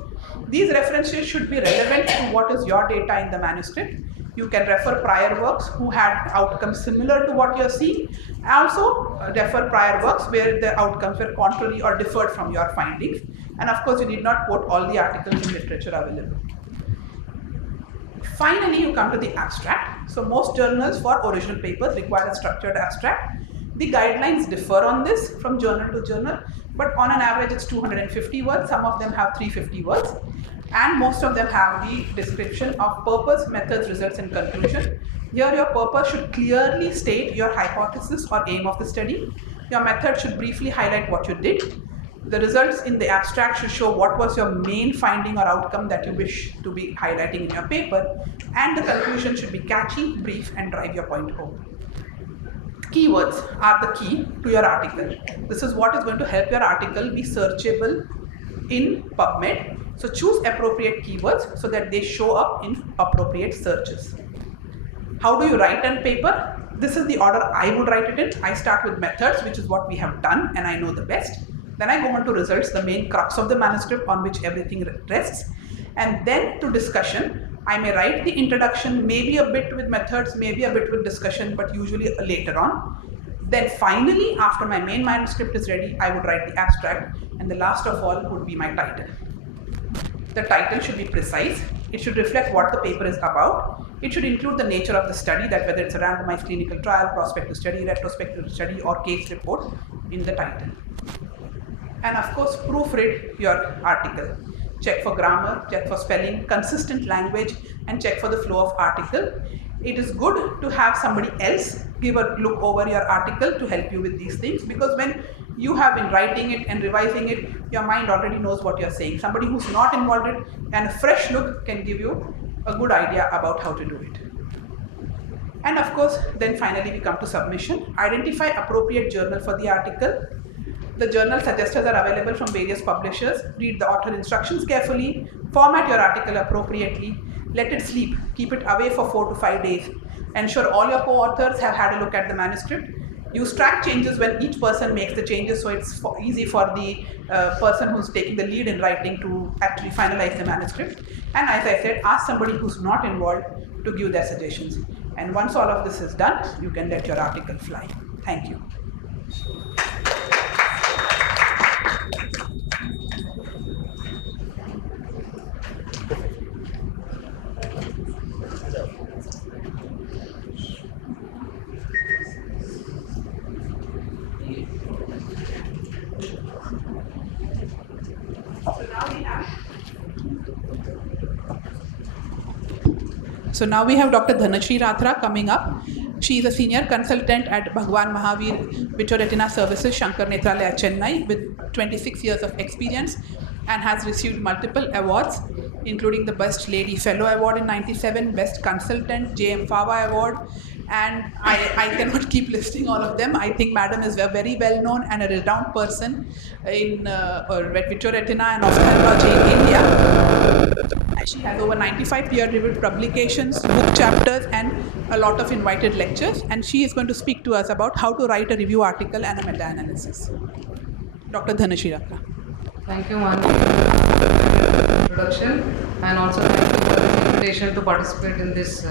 These references should be relevant to what is your data in the manuscript. You can refer prior works who had outcomes similar to what you are seeing. Also refer prior works where the outcomes were contrary or differed from your findings. And of course, you need not quote all the articles in literature available. Finally, you come to the abstract. So most journals for original papers require a structured abstract. The guidelines differ on this from journal to journal, but on an average it's 250 words. Some of them have 350 words. And most of them have the description of purpose, methods, results, and conclusion. Here your purpose should clearly state your hypothesis or aim of the study. Your method should briefly highlight what you did. The results in the abstract should show what was your main finding or outcome that you wish to be highlighting in your paper, and the conclusion should be catchy, brief, and drive your point home. Keywords are the key to your article. This is what is going to help your article be searchable in PubMed. So choose appropriate keywords so that they show up in appropriate searches. How do you write on paper? This is the order I would write it in. I start with methods, which is what we have done and I know the best. Then I go on to results, the main crux of the manuscript on which everything rests. And then to discussion, I may write the introduction, maybe a bit with methods, maybe a bit with discussion, but usually later on. Then finally, after my main manuscript is ready, I would write the abstract, and the last of all would be my title. The title should be precise. It should reflect what the paper is about. It should include the nature of the study, that whether it's a randomized clinical trial, prospective study, retrospective study, or case report in the title. And of course, proofread your article. Check for grammar, check for spelling, consistent language, and check for the flow of article. It is good to have somebody else give a look over your article to help you with these things, because when you have been writing it and revising it, your mind already knows what you're saying. Somebody who's not involved in it and a fresh look can give you a good idea about how to do it. And of course, then finally we come to submission. Identify appropriate journal for the article. The journal suggestions are available from various publishers. Read the author instructions carefully. Format your article appropriately. Let it sleep. Keep it away for 4 to 5 days. Ensure all your co-authors have had a look at the manuscript. Use track changes when each person makes the changes, so it's easy for the person who's taking the lead in writing to actually finalize the manuscript. And as I said, ask somebody who's not involved to give their suggestions. And once all of this is done, you can let your article fly. Thank you. So now we have Dr. Dhanashri Rathra coming up. She is a senior consultant at Bhagwan Mahavir Vitreoretina Services, Shankar Nethralaya, Chennai, with 26 years of experience, and has received multiple awards, including the Best Lady Fellow Award in '97, Best Consultant, J.M. Fava Award, and I cannot keep listing all of them. I think Madam is a very well known and a renowned person in vitreoretina and ophthalmology in India. She has over 95 peer-reviewed publications, book chapters, and a lot of invited lectures. And she is going to speak to us about how to write a review article and a meta-analysis. Dr. Dhanashri Rathra. Thank you, Manu, for introduction, and also thank you for the invitation to participate in this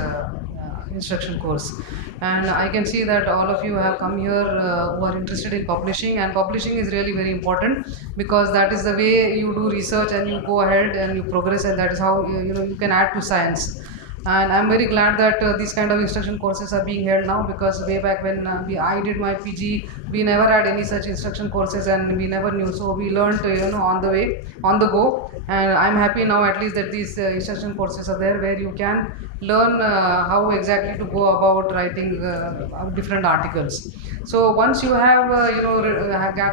instruction course. And I can see that all of you have come here who are interested in publishing, and publishing is really very important, because that is the way you do research and you go ahead and you progress, and that is how you can add to science. And I'm very glad that these kind of instruction courses are being held now, because way back when I did my PG, we never had any such instruction courses and we never knew. So we learned on the way, on the go. And I'm happy now at least that these instruction courses are there, where you can learn how exactly to go about writing different articles. So once you have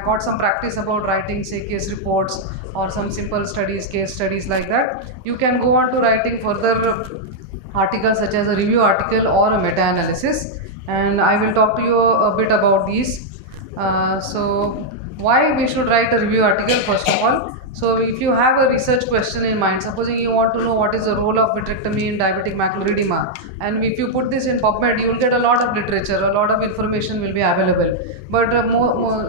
got some practice about writing, say, case reports or some simple studies, case studies like that, you can go on to writing further articles such as a review article or a meta-analysis, and I will talk to you a bit about these. So why we should write a review article, first of all. So if you have a research question in mind, supposing you want to know what is the role of vitrectomy in diabetic macular edema, and if you put this in PubMed, you will get a lot of literature, a lot of information will be available. But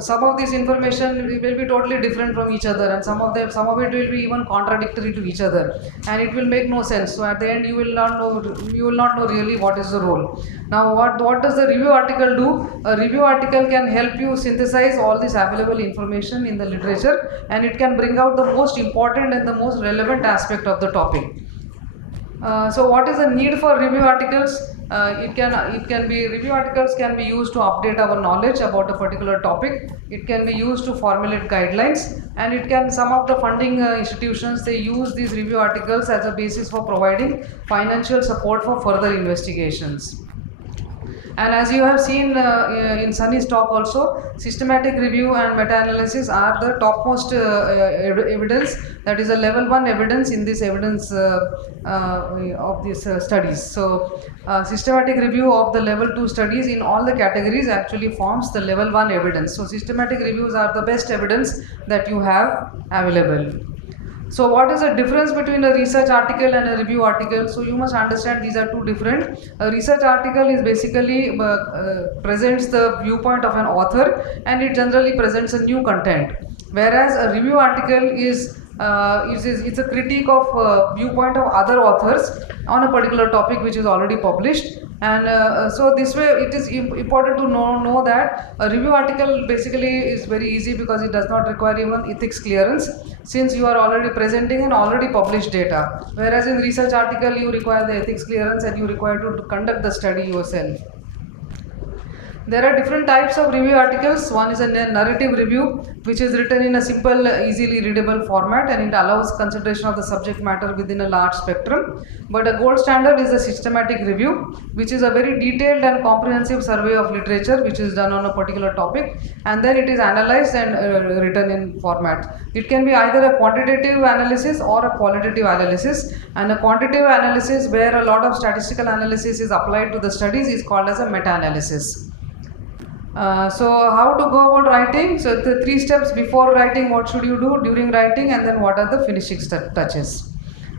some of this information will be totally different from each other, and some of it will be even contradictory to each other, and it will make no sense. So at the end, you will not know really what is the role. Now, what does the review article do? A review article can help you synthesize all this available information in the literature, and it can bring out the most important and the most relevant aspect of the topic. So what is the need for review articles? Review articles can be used to update our knowledge about a particular topic. It can be used to formulate guidelines, and some of the funding institutions, they use these review articles as a basis for providing financial support for further investigations. And as you have seen in Sunny's talk also, systematic review and meta-analysis are the topmost evidence, that is a level 1 evidence in this evidence of these studies. So systematic review of the level 2 studies in all the categories actually forms the level 1 evidence. So systematic reviews are the best evidence that you have available. So what is the difference between a research article and a review article? So you must understand these are two different. A research article is basically presents the viewpoint of an author, and it generally presents a new content. Whereas a review article is it's a critique of viewpoint of other authors on a particular topic which is already published. And so this way it is important to know that a review article basically is very easy because it does not require even ethics clearance, since you are already presenting an already published data. Whereas in research article you require the ethics clearance and you require to conduct the study yourself. There are different types of review articles. One is a narrative review, which is written in a simple, easily readable format, and it allows consideration of the subject matter within a large spectrum. But a gold standard is a systematic review, which is a very detailed and comprehensive survey of literature which is done on a particular topic, and then it is analyzed and written in format. It can be either a quantitative analysis or a qualitative analysis, and a quantitative analysis where a lot of statistical analysis is applied to the studies is called as a meta-analysis. So how to go about writing? So the 3 steps before writing, what should you do, during writing, and then what are the finishing touches.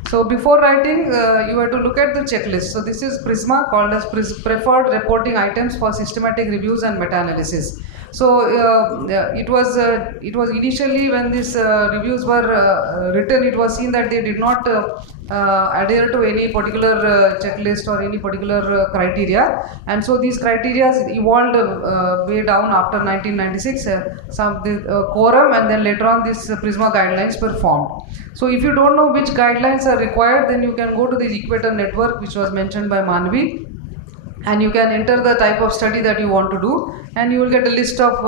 So before writing, you have to look at the checklist. So this is PRISMA, called as Preferred Reporting Items for Systematic Reviews and Meta-Analysis. So it was initially when these reviews were written, it was seen that they did not adhere to any particular checklist or any particular criteria, and so these criteria evolved way down after 1996, the quorum, and then later on these PRISMA guidelines were formed. So if you don't know which guidelines are required, then you can go to the Equator Network, which was mentioned by MANAVI, and you can enter the type of study that you want to do, and you will get a list of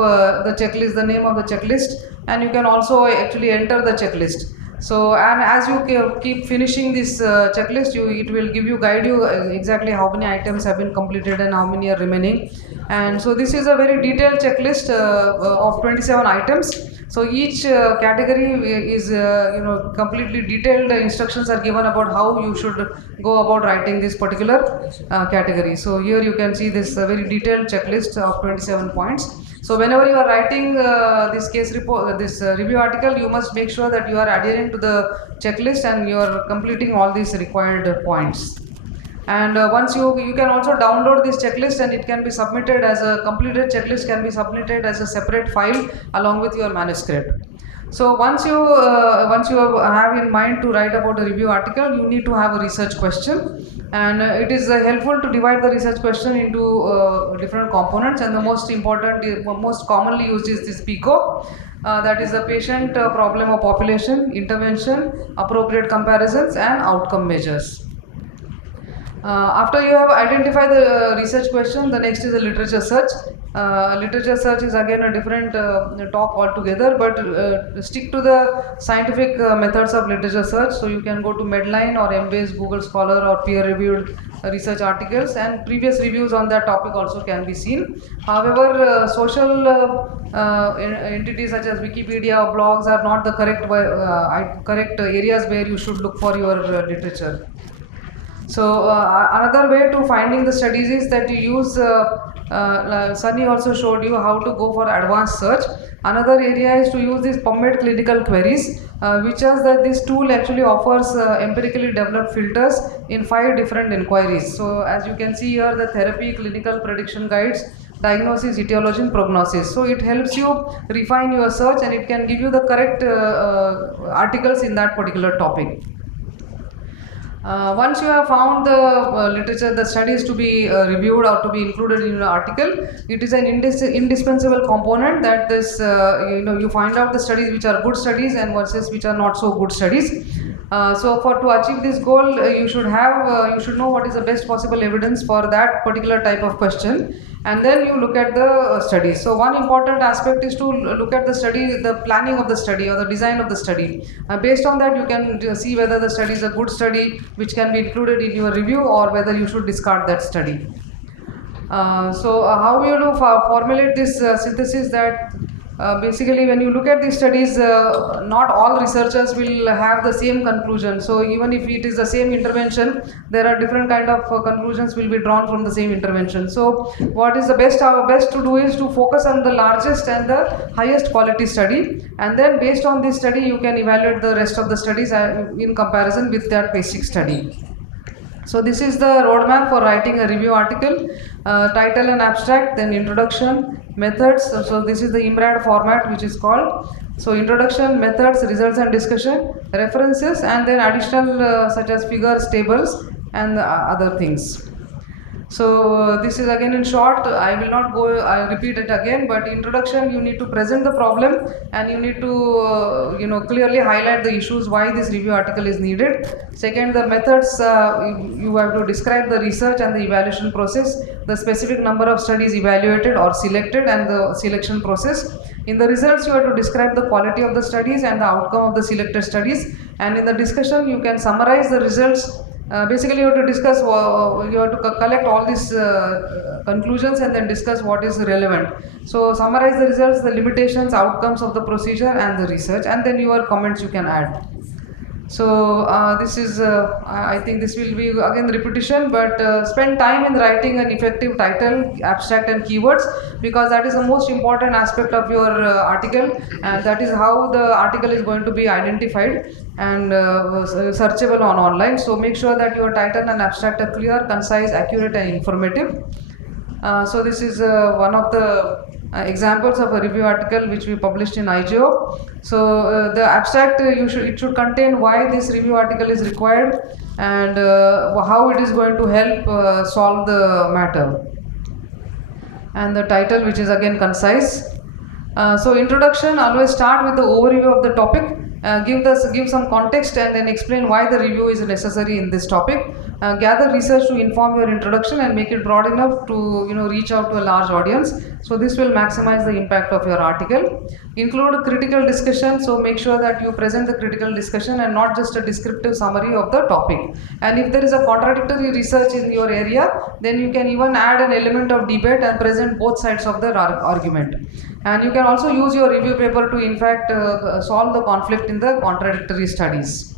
the checklist, the name of the checklist, and you can also actually enter the checklist. So, and as you keep finishing this checklist, it will guide you exactly how many items have been completed and how many are remaining. And so this is a very detailed checklist of 27 items. So each category is completely detailed instructions are given about how you should go about writing this particular category. So here you can see this very detailed checklist of 27 points. So whenever you are writing this case report, this review article, you must make sure that you are adhering to the checklist and you are completing all these required points. And once you can also download this checklist, and it can be submitted as a completed checklist, can be submitted as a separate file along with your manuscript. So once you have in mind to write about a review article, you need to have a research question, and it is helpful to divide the research question into different components, and the most commonly used is this PICO, that is the patient, problem or population, intervention, appropriate comparisons, and outcome measures. After you have identified the research question, the next is a literature search. Literature search is again a different talk altogether, but stick to the scientific methods of literature search. So you can go to Medline or Embase, Google Scholar, or peer-reviewed research articles, and previous reviews on that topic also can be seen. However, social entities such as Wikipedia or blogs are not the correct areas where you should look for your literature. So another way to finding the studies is that you use, Sunny also showed you how to go for advanced search. Another area is to use these PubMed clinical queries, which is that this tool actually offers empirically developed filters in 5 different inquiries. So as you can see here, the therapy, clinical prediction guides, diagnosis, etiology, and prognosis. So it helps you refine your search, and it can give you the correct articles in that particular topic. Once you have found the literature, the studies to be reviewed or to be included in an article, it is an indispensable component that this you find out the studies which are good studies and versus which are not so good studies. So to achieve this goal, you should know what is the best possible evidence for that particular type of question, and then you look at the studies. So one important aspect is to look at the study, the planning of the study or the design of the study. Based on that, you can see whether the study is a good study which can be included in your review, or whether you should discard that study. How you formulate this synthesis that basically when you look at these studies, not all researchers will have the same conclusion. So even if it is the same intervention, there are different kind of conclusions will be drawn from the same intervention. So what is the best, our best to do is to focus on the largest and the highest quality study, and then based on this study you can evaluate the rest of the studies in comparison with that basic study. So this is the roadmap for writing a review article, title and abstract, then introduction, methods. So this is the IMRAD format which is called. So introduction, methods, results and discussion, references, and then additional such as figures, tables and other things. So this is again in short. I will not go, I repeat it again, but introduction, you need to present the problem and you need to clearly highlight the issues why this review article is needed. Second, the methods, you have to describe the research and the evaluation process, the specific number of studies evaluated or selected and the selection process. In the results, you have to describe the quality of the studies and the outcome of the selected studies, and in the discussion you can summarize the results. Basically you have to discuss, you have to collect all these conclusions and then discuss what is relevant. So summarize the results, the limitations, outcomes of the procedure and the research, and then your comments you can add. So this is, I think this will be again repetition, but spend time in writing an effective title, abstract and keywords, because that is the most important aspect of your article, and that is how the article is going to be identified and searchable on online. So make sure that your title and abstract are clear, concise, accurate and informative. So this is one of the examples of a review article which we published in IGO. So the abstract, it should contain why this review article is required and how it is going to help solve the matter. And the title, which is again concise. So introduction, always start with the overview of the topic. Give some context and then explain why the review is necessary in this topic. Gather research to inform your introduction and make it broad enough to reach out to a large audience. So this will maximize the impact of your article. Include a critical discussion. So make sure that you present the critical discussion and not just a descriptive summary of the topic. And if there is a contradictory research in your area, then you can even add an element of debate and present both sides of the argument. And you can also use your review paper to in fact solve the conflict in the contradictory studies.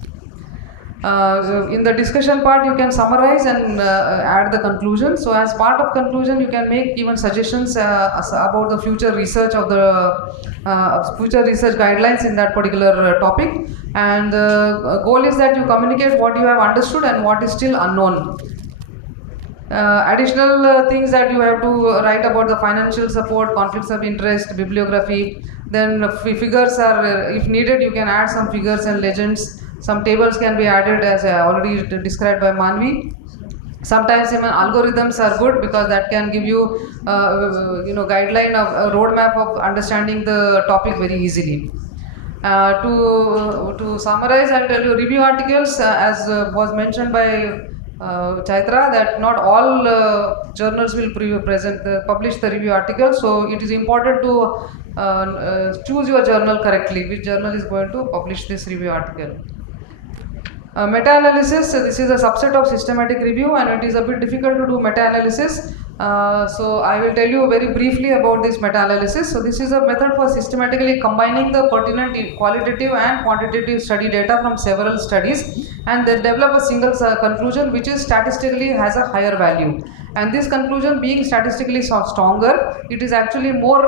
In the discussion part, you can summarize and add the conclusion. So as part of conclusion, you can make even suggestions about the future research of the future research guidelines in that particular topic. And the goal is that you communicate what you have understood and what is still unknown. Additional things that you have to write about the financial support, conflicts of interest, bibliography. Then figures are, if needed, you can add some figures and legends. Some tables can be added, as already described by MANAVI. Sometimes even algorithms are good because that can give you, guideline of a roadmap of understanding the topic very easily. To summarize, I'll tell you review articles, as was mentioned by Chaitra, that not all journals will publish the review article. So it is important to choose your journal correctly, which journal is going to publish this review article. Meta-analysis, this is a subset of systematic review and it is a bit difficult to do meta-analysis. So I will tell you very briefly about this meta-analysis. So this is a method for systematically combining the pertinent qualitative and quantitative study data from several studies and then develop a single conclusion which is statistically has a higher value. And this conclusion being statistically stronger, it is actually more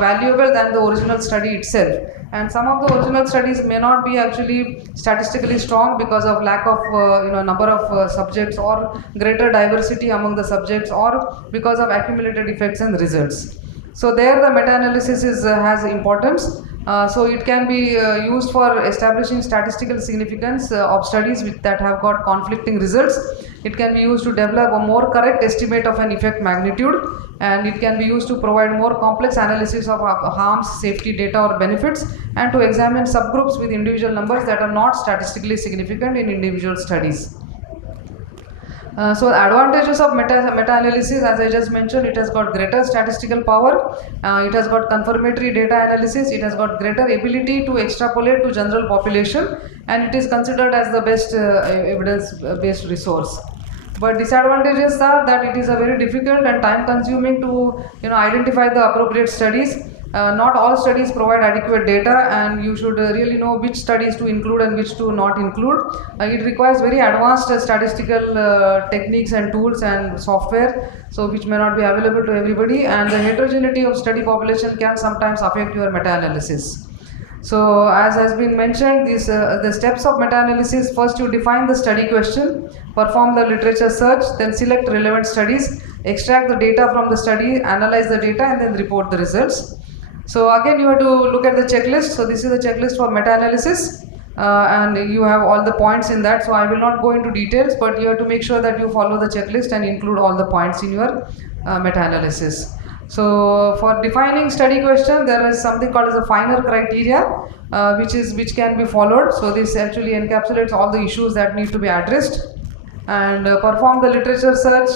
valuable than the original study itself. And some of the original studies may not be actually statistically strong because of lack of number of subjects or greater diversity among the subjects or because of accumulated effects and results. So there the meta-analysis has importance. So it can be used for establishing statistical significance of studies that have got conflicting results. It can be used to develop a more correct estimate of an effect magnitude, and it can be used to provide more complex analysis of harms, safety data or benefits, and to examine subgroups with individual numbers that are not statistically significant in individual studies. So the advantages of meta-analysis, as I just mentioned, it has got greater statistical power, it has got confirmatory data analysis, it has got greater ability to extrapolate to general population, and it is considered as the best evidence-based resource. But disadvantages are that it is a very difficult and time consuming to identify the appropriate studies. Not all studies provide adequate data, and you should really know which studies to include and which to not include. It requires very advanced statistical techniques and tools and software, so which may not be available to everybody, and the heterogeneity of study population can sometimes affect your meta-analysis. So as has been mentioned, the steps of meta-analysis: first you define the study question, perform the literature search, then select relevant studies, extract the data from the study, analyze the data, and then report the results. So again, you have to look at the checklist. So this is the checklist for meta-analysis, and you have all the points in that. So I will not go into details, but you have to make sure that you follow the checklist and include all the points in your meta-analysis. So for defining study question, there is something called as a finer criteria, which can be followed. So this actually encapsulates all the issues that need to be addressed. And perform the literature search.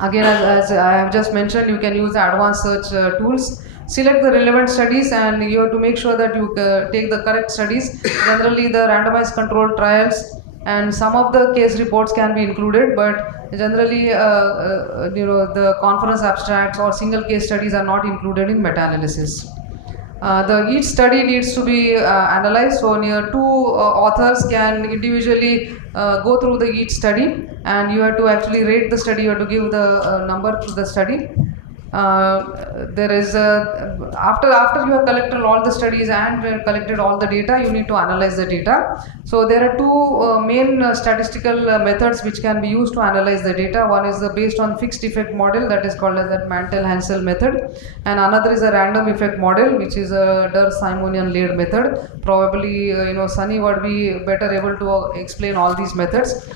Again, as I have just mentioned, you can use the advanced search tools. Select the relevant studies, and you have to make sure that you take the correct studies. Generally, the randomized controlled trials and some of the case reports can be included, but generally the conference abstracts or single case studies are not included in meta-analysis. Each study needs to be analyzed, so two authors can individually go through each study, and you have to actually rate the study. You have to give the number to the study. There is after you have collected all the studies and collected all the data, you need to analyze the data. So there are two main statistical methods which can be used to analyze the data. One is based on fixed effect model, that is called as the Mantel-Hansel method, and another is a random effect model, which is a Simonian-Laird method. Probably Sunny would be better able to explain all these methods.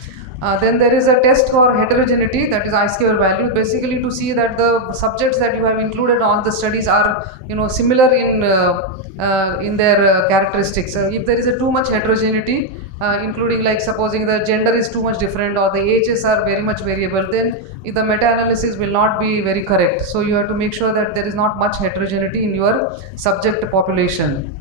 Then there is a test for heterogeneity, that is I-square value, basically to see that the subjects that you have included on the studies are similar in their characteristics. If there is too much heterogeneity, including like supposing the gender is too much different or the ages are very much variable, then the meta-analysis will not be very correct. So you have to make sure that there is not much heterogeneity in your subject population.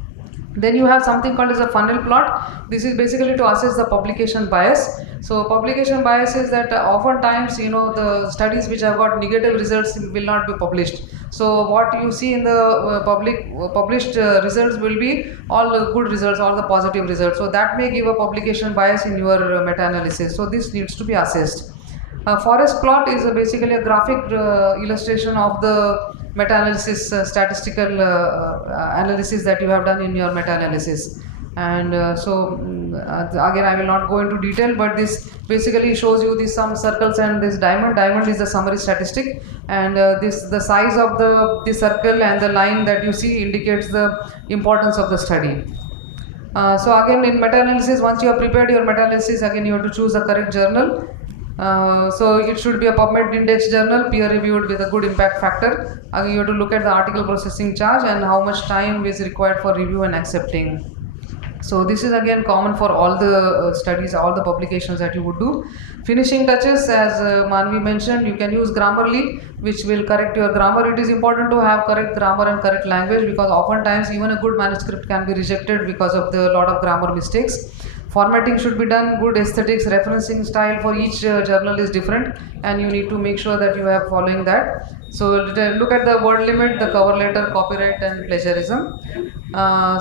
Then you have something called as a funnel plot. This is basically to assess the publication bias. So publication bias is that oftentimes the studies which have got negative results will not be published. So what you see in the published results will be all the good results, all the positive results. So that may give a publication bias in your meta-analysis. So this needs to be assessed. Forest plot is basically a graphic illustration of the meta-analysis statistical analysis that you have done in your meta-analysis. And again, I will not go into detail, but this basically shows you some circles and this diamond. Diamond is the summary statistic, and the size of the circle and the line that you see indicates the importance of the study. So again, in meta-analysis, once you have prepared your meta-analysis, again you have to choose the correct journal. So it should be a PubMed index journal, peer reviewed with a good impact factor. Again, you have to look at the article processing charge and how much time is required for review and accepting. So this is again common for all the studies, all the publications that you would do. Finishing touches, as Manvi mentioned, you can use Grammarly, which will correct your grammar. It is important to have correct grammar and correct language, because oftentimes even a good manuscript can be rejected because of the lot of grammar mistakes. Formatting should be done, good aesthetics, referencing style for each journal is different, and you need to make sure that you are following that. So look at the word limit, the cover letter, copyright and plagiarism.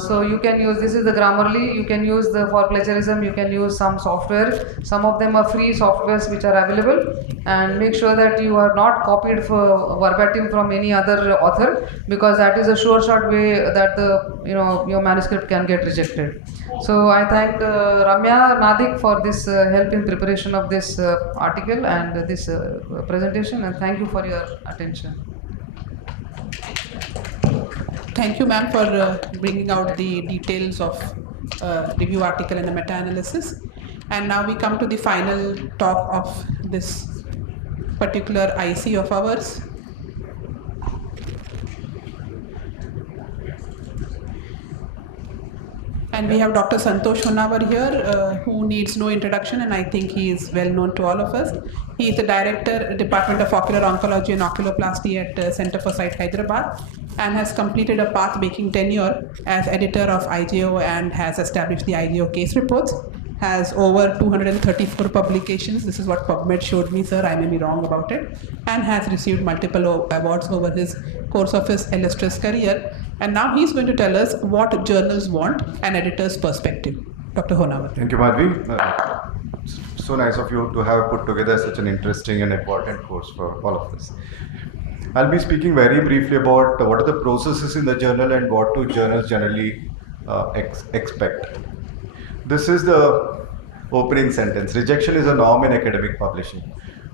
So you can use, this is the Grammarly, you can use for plagiarism, you can use some software. Some of them are free softwares which are available, and make sure that you are not copied verbatim from any other author, because that is a sure shot way that your manuscript can get rejected. So I thank Ramya Nadik for this help in preparation of this article and this presentation, and thank you for your attention. Thank you, ma'am, for bringing out the details of review article and the meta-analysis. And now we come to the final talk of this particular IC of ours. And we have Dr. Santosh Honavar here, who needs no introduction, and I think he is well known to all of us. He is the Director, Department of Ocular Oncology and Oculoplasty at Center for Sight, Hyderabad, and has completed a path-making tenure as editor of IGO and has established the IGO case reports. has over 234 publications. This is what PubMed showed me, sir. I may be wrong about it. And has received multiple awards over his course of his illustrious career. And now he's going to tell us what journals want an editor's perspective. Dr. Honawat. Thank you, Madhvi. So nice of you to have put together such an interesting and important course for all of us. I'll be speaking very briefly about what are the processes in the journal and what do journals generally expect. This is the opening sentence. Rejection is a norm in academic publishing.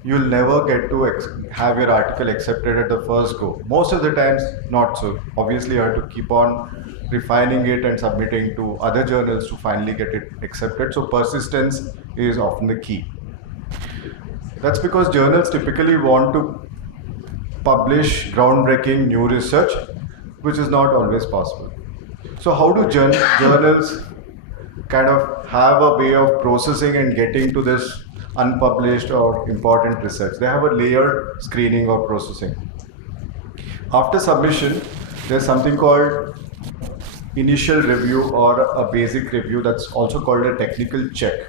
You'll never get to have your article accepted at the first go. Most of the times, not so. Obviously, you have to keep on refining it and submitting to other journals to finally get it accepted. So persistence is often the key. That's because journals typically want to publish groundbreaking new research, which is not always possible. So how do journals kind of have a way of processing and getting to this unpublished or important research? They have a layered screening or processing. After submission, there's something called initial review or a basic review, that's also called a technical check,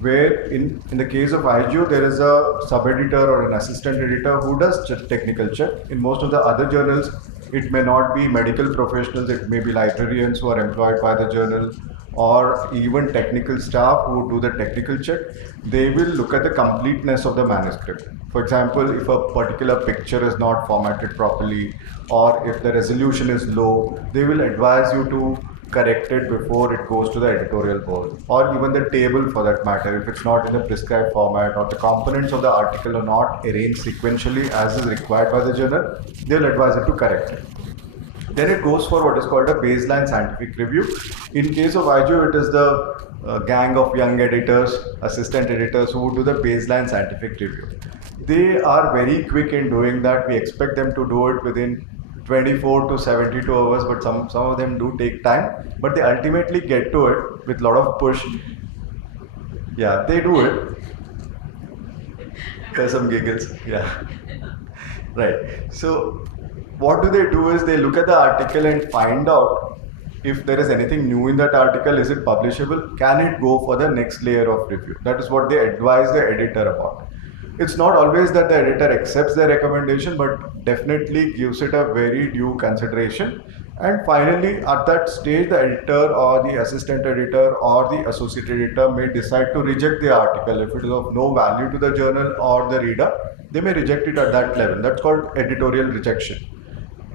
where in the case of IGO, there is a sub-editor or an assistant editor who does technical check. In most of the other journals, it may not be medical professionals, it may be librarians who are employed by the journal, or even technical staff who do the technical check. They will look at the completeness of the manuscript. For example, if a particular picture is not formatted properly, or if the resolution is low, they will advise you to correct it before it goes to the editorial board, or even the table for that matter. If it's not in the prescribed format or the components of the article are not arranged sequentially as is required by the journal, they'll advise you to correct it. Then it goes for what is called a baseline scientific review. In case of IGO, it is the gang of young editors, assistant editors who do the baseline scientific review. They are very quick in doing that. We expect them to do it within 24 to 72 hours, but some of them do take time, but they ultimately get to it with a lot of push. Yeah, they do it. There's some giggles. Yeah. Right. So what they do is they look at the article and find out if there is anything new in that article. Is it publishable? Can it go for the next layer of review? That is what they advise the editor about. It's not always that the editor accepts their recommendation, but definitely gives it a very due consideration. And finally, at that stage, the editor or the assistant editor or the associate editor may decide to reject the article. If it is of no value to the journal or the reader, they may reject it at that level. That's called editorial rejection.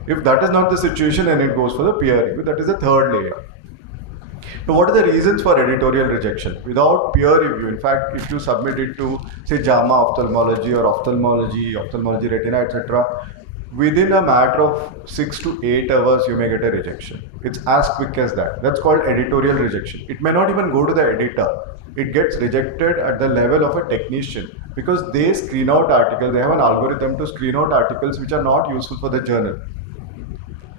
If that is not the situation, then it goes for the peer review. That is the third layer. Now, what are the reasons for editorial rejection? Without peer review, in fact, if you submit it to, say, JAMA Ophthalmology or Ophthalmology Retina, etc., within a matter of 6 to 8 hours, you may get a rejection. It's as quick as that. That's called editorial rejection. It may not even go to the editor. It gets rejected at the level of a technician because they screen out articles. They have an algorithm to screen out articles which are not useful for the journal,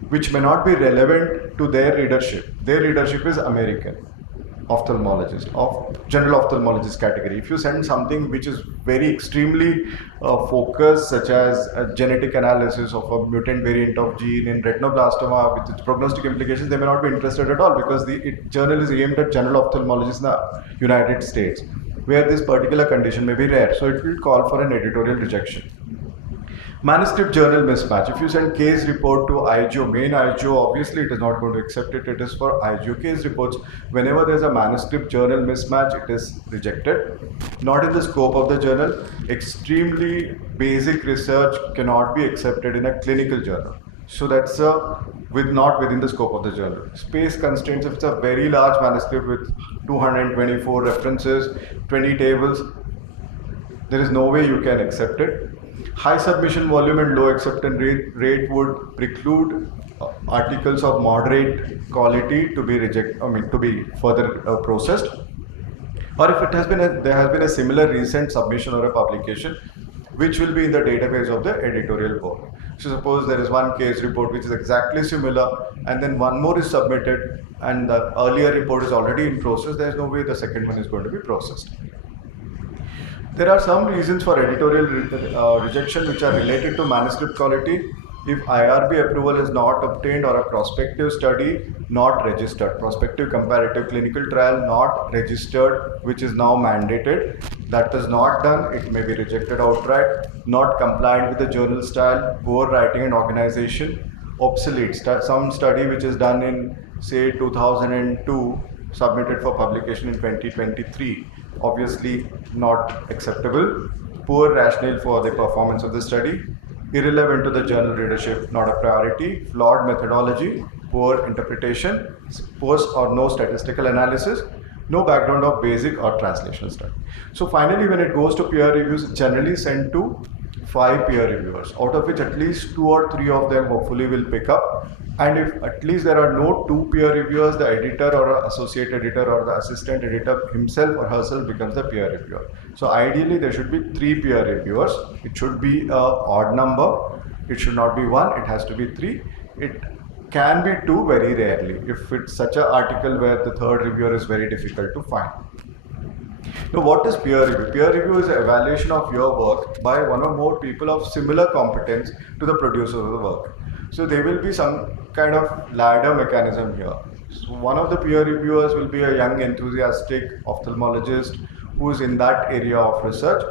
which may not be relevant to their readership. Their readership is American ophthalmologist, of general ophthalmologist category. If you send something which is very extremely focused, such as a genetic analysis of a mutant variant of gene in retinoblastoma with its prognostic implications, they may not be interested at all because the journal is aimed at general ophthalmologists in the United States, where this particular condition may be rare. So it will call for an editorial rejection. Manuscript journal mismatch. If you send case report to IGO, main IGO, obviously it is not going to accept it. It is for IGO case reports. Whenever there is a manuscript journal mismatch, it is rejected. Not in the scope of the journal. Extremely basic research cannot be accepted in a clinical journal. So that's not within the scope of the journal. Space constraints. If it's a very large manuscript with 224 references, 20 tables, there is no way you can accept it. High submission volume and low acceptance rate would preclude articles of moderate quality to be to be further processed. Or if there has been a similar recent submission or a publication, which will be in the database of the editorial board. So suppose there is one case report which is exactly similar, and then one more is submitted, and the earlier report is already in process. There is no way the second one is going to be processed. There are some reasons for editorial rejection which are related to manuscript quality. If IRB approval is not obtained or a prospective study not registered, prospective comparative clinical trial not registered, which is now mandated, that is not done, it may be rejected outright, not compliant with the journal style, poor writing and organization, obsolete. Some study which is done in say 2002 submitted for publication in 2023, obviously not acceptable, poor rationale for the performance of the study, irrelevant to the journal readership, not a priority, flawed methodology, poor interpretation, post or no statistical analysis, no background of basic or translational study. So finally, when it goes to peer reviews, it's generally sent to 5 peer reviewers, out of which at least 2 or 3 of them hopefully will pick up. And if at least there are no 2 peer reviewers, the editor or associate editor or the assistant editor himself or herself becomes the peer reviewer. So ideally there should be 3 peer reviewers. It should be an odd number. It should not be 1, it has to be 3. It can be 2 very rarely if it's such an article where the third reviewer is very difficult to find. Now, what is peer review? Peer review is an evaluation of your work by one or more people of similar competence to the producer of the work. So there will be some kind of ladder mechanism here. So one of the peer reviewers will be a young enthusiastic ophthalmologist who is in that area of research.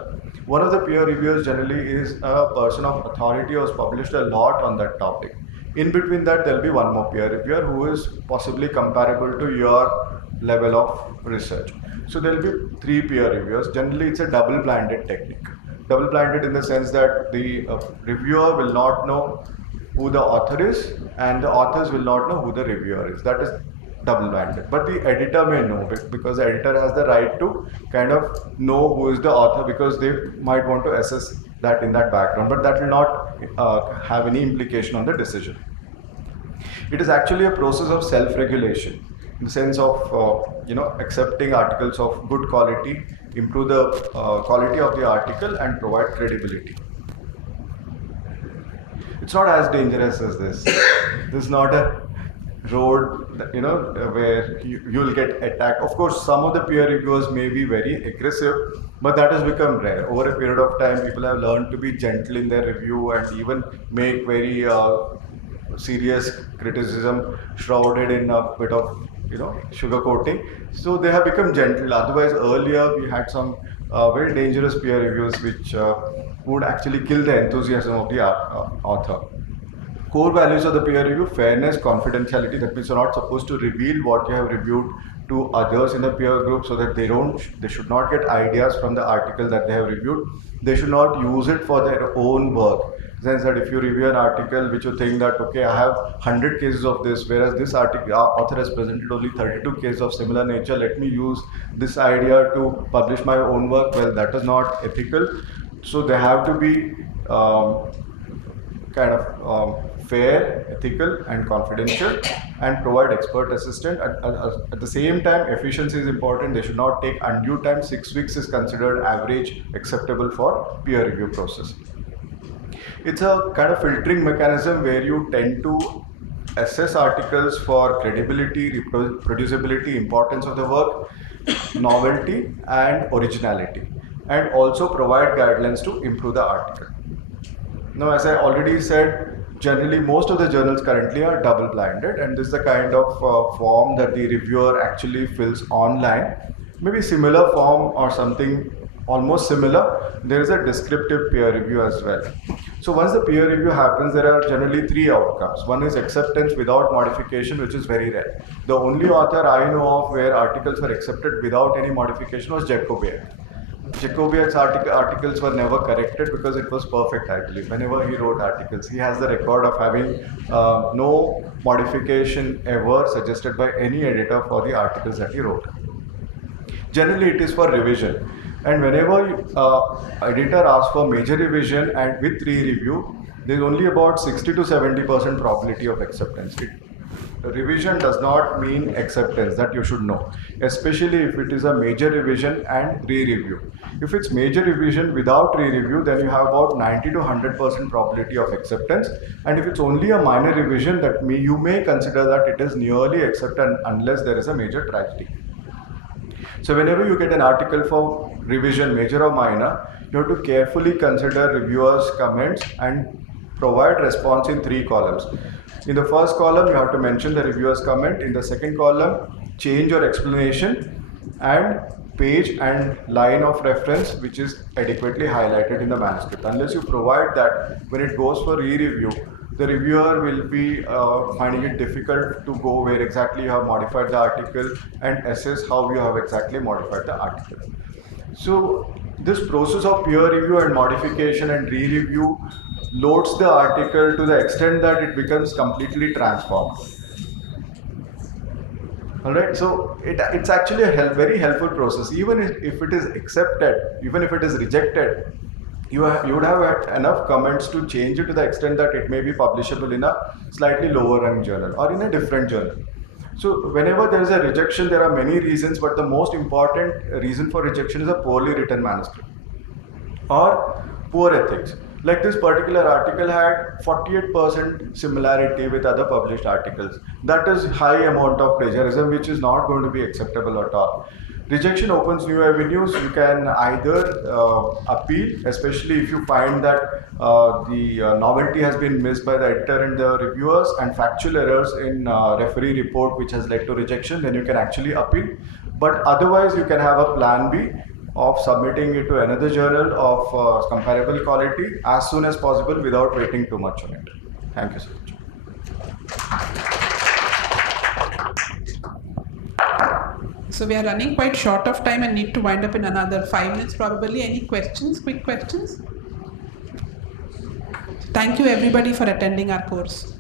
One of the peer reviewers generally is a person of authority who has published a lot on that topic. In between that, there will be one more peer reviewer who is possibly comparable to your level of research. So there will be 3 peer reviewers. Generally, it's a double-blinded technique. Double-blinded in the sense that the reviewer will not know who the author is and the authors will not know who the reviewer is. That is double-blinded. But the editor may know because the editor has the right to kind of know who is the author because they might want to assess that in that background. But that will not have any implication on the decision. It is actually a process of self-regulation in the sense of accepting articles of good quality, improve the quality of the article and provide credibility. It's not as dangerous as this. This is not a road where you will get attacked. Of course, some of the peer reviewers may be very aggressive, but that has become rare. Over a period of time, people have learned to be gentle in their review and even make very serious criticism shrouded in a bit of sugarcoating. So they have become gentle. Otherwise, earlier we had some very dangerous peer reviews which would actually kill the enthusiasm of the author. Core values of the peer review: fairness, confidentiality. That means you're not supposed to reveal what you have reviewed to others in the peer group so that they should not get ideas from the article that they have reviewed. They should not use it for their own work. In the sense that if you review an article which you think that, okay, I have 100 cases of this, whereas this article author has presented only 32 cases of similar nature, let me use this idea to publish my own work. Well, that is not ethical. So they have to be fair, ethical and confidential and provide expert assistance. At the same time, efficiency is important. They should not take undue time. 6 weeks is considered average acceptable for peer review process. It's a kind of filtering mechanism where you tend to assess articles for credibility, reproducibility, importance of the work, novelty and originality, and also provide guidelines to improve the article. Now, as I already said, generally most of the journals currently are double-blinded, and this is the kind of form that the reviewer actually fills online. Maybe similar form or something almost similar, there is a descriptive peer review as well. So once the peer review happens, there are generally 3 outcomes. One is acceptance without modification, which is very rare. The only author I know of where articles were accepted without any modification was Jacobiac. Jacobiac's articles were never corrected because it was perfect actually. Whenever he wrote articles, he has the record of having no modification ever suggested by any editor for the articles that he wrote. Generally, it is for revision. And whenever editor asks for major revision and with re-review, there is only about 60 to 70% probability of acceptance. Revision does not mean acceptance, that you should know, especially if it is a major revision and re-review. If it's major revision without re-review, then you have about 90 to 100% probability of acceptance. And if it's only a minor revision, you may consider that it is nearly accepted unless there is a major tragedy. So whenever you get an article for revision, major or minor, you have to carefully consider reviewers' comments and provide response in 3 columns. In the first column, you have to mention the reviewer's comment. In the second column, change or explanation, and page and line of reference which is adequately highlighted in the manuscript. Unless you provide that, when it goes for re-review, the reviewer will be finding it difficult to go where exactly you have modified the article and assess how you have exactly modified the article. So this process of peer review and modification and re-review loads the article to the extent that it becomes completely transformed. Alright, so it's actually a very helpful process. Even if it is accepted, even if it is rejected, you would have had enough comments to change it to the extent that it may be publishable in a slightly lower ranked journal or in a different journal. So whenever there is a rejection, there are many reasons, but the most important reason for rejection is a poorly written manuscript or poor ethics. Like this particular article had 48% similarity with other published articles. That is high amount of plagiarism, which is not going to be acceptable at all. Rejection opens new avenues. You can either appeal, especially if you find that the novelty has been missed by the editor and the reviewers, and factual errors in referee report which has led to rejection, then you can actually appeal. But otherwise, you can have a plan B of submitting it to another journal of comparable quality as soon as possible without waiting too much on it. Thank you so much. So we are running quite short of time and need to wind up in another 5 minutes probably. Any questions, quick questions? Thank you everybody for attending our course.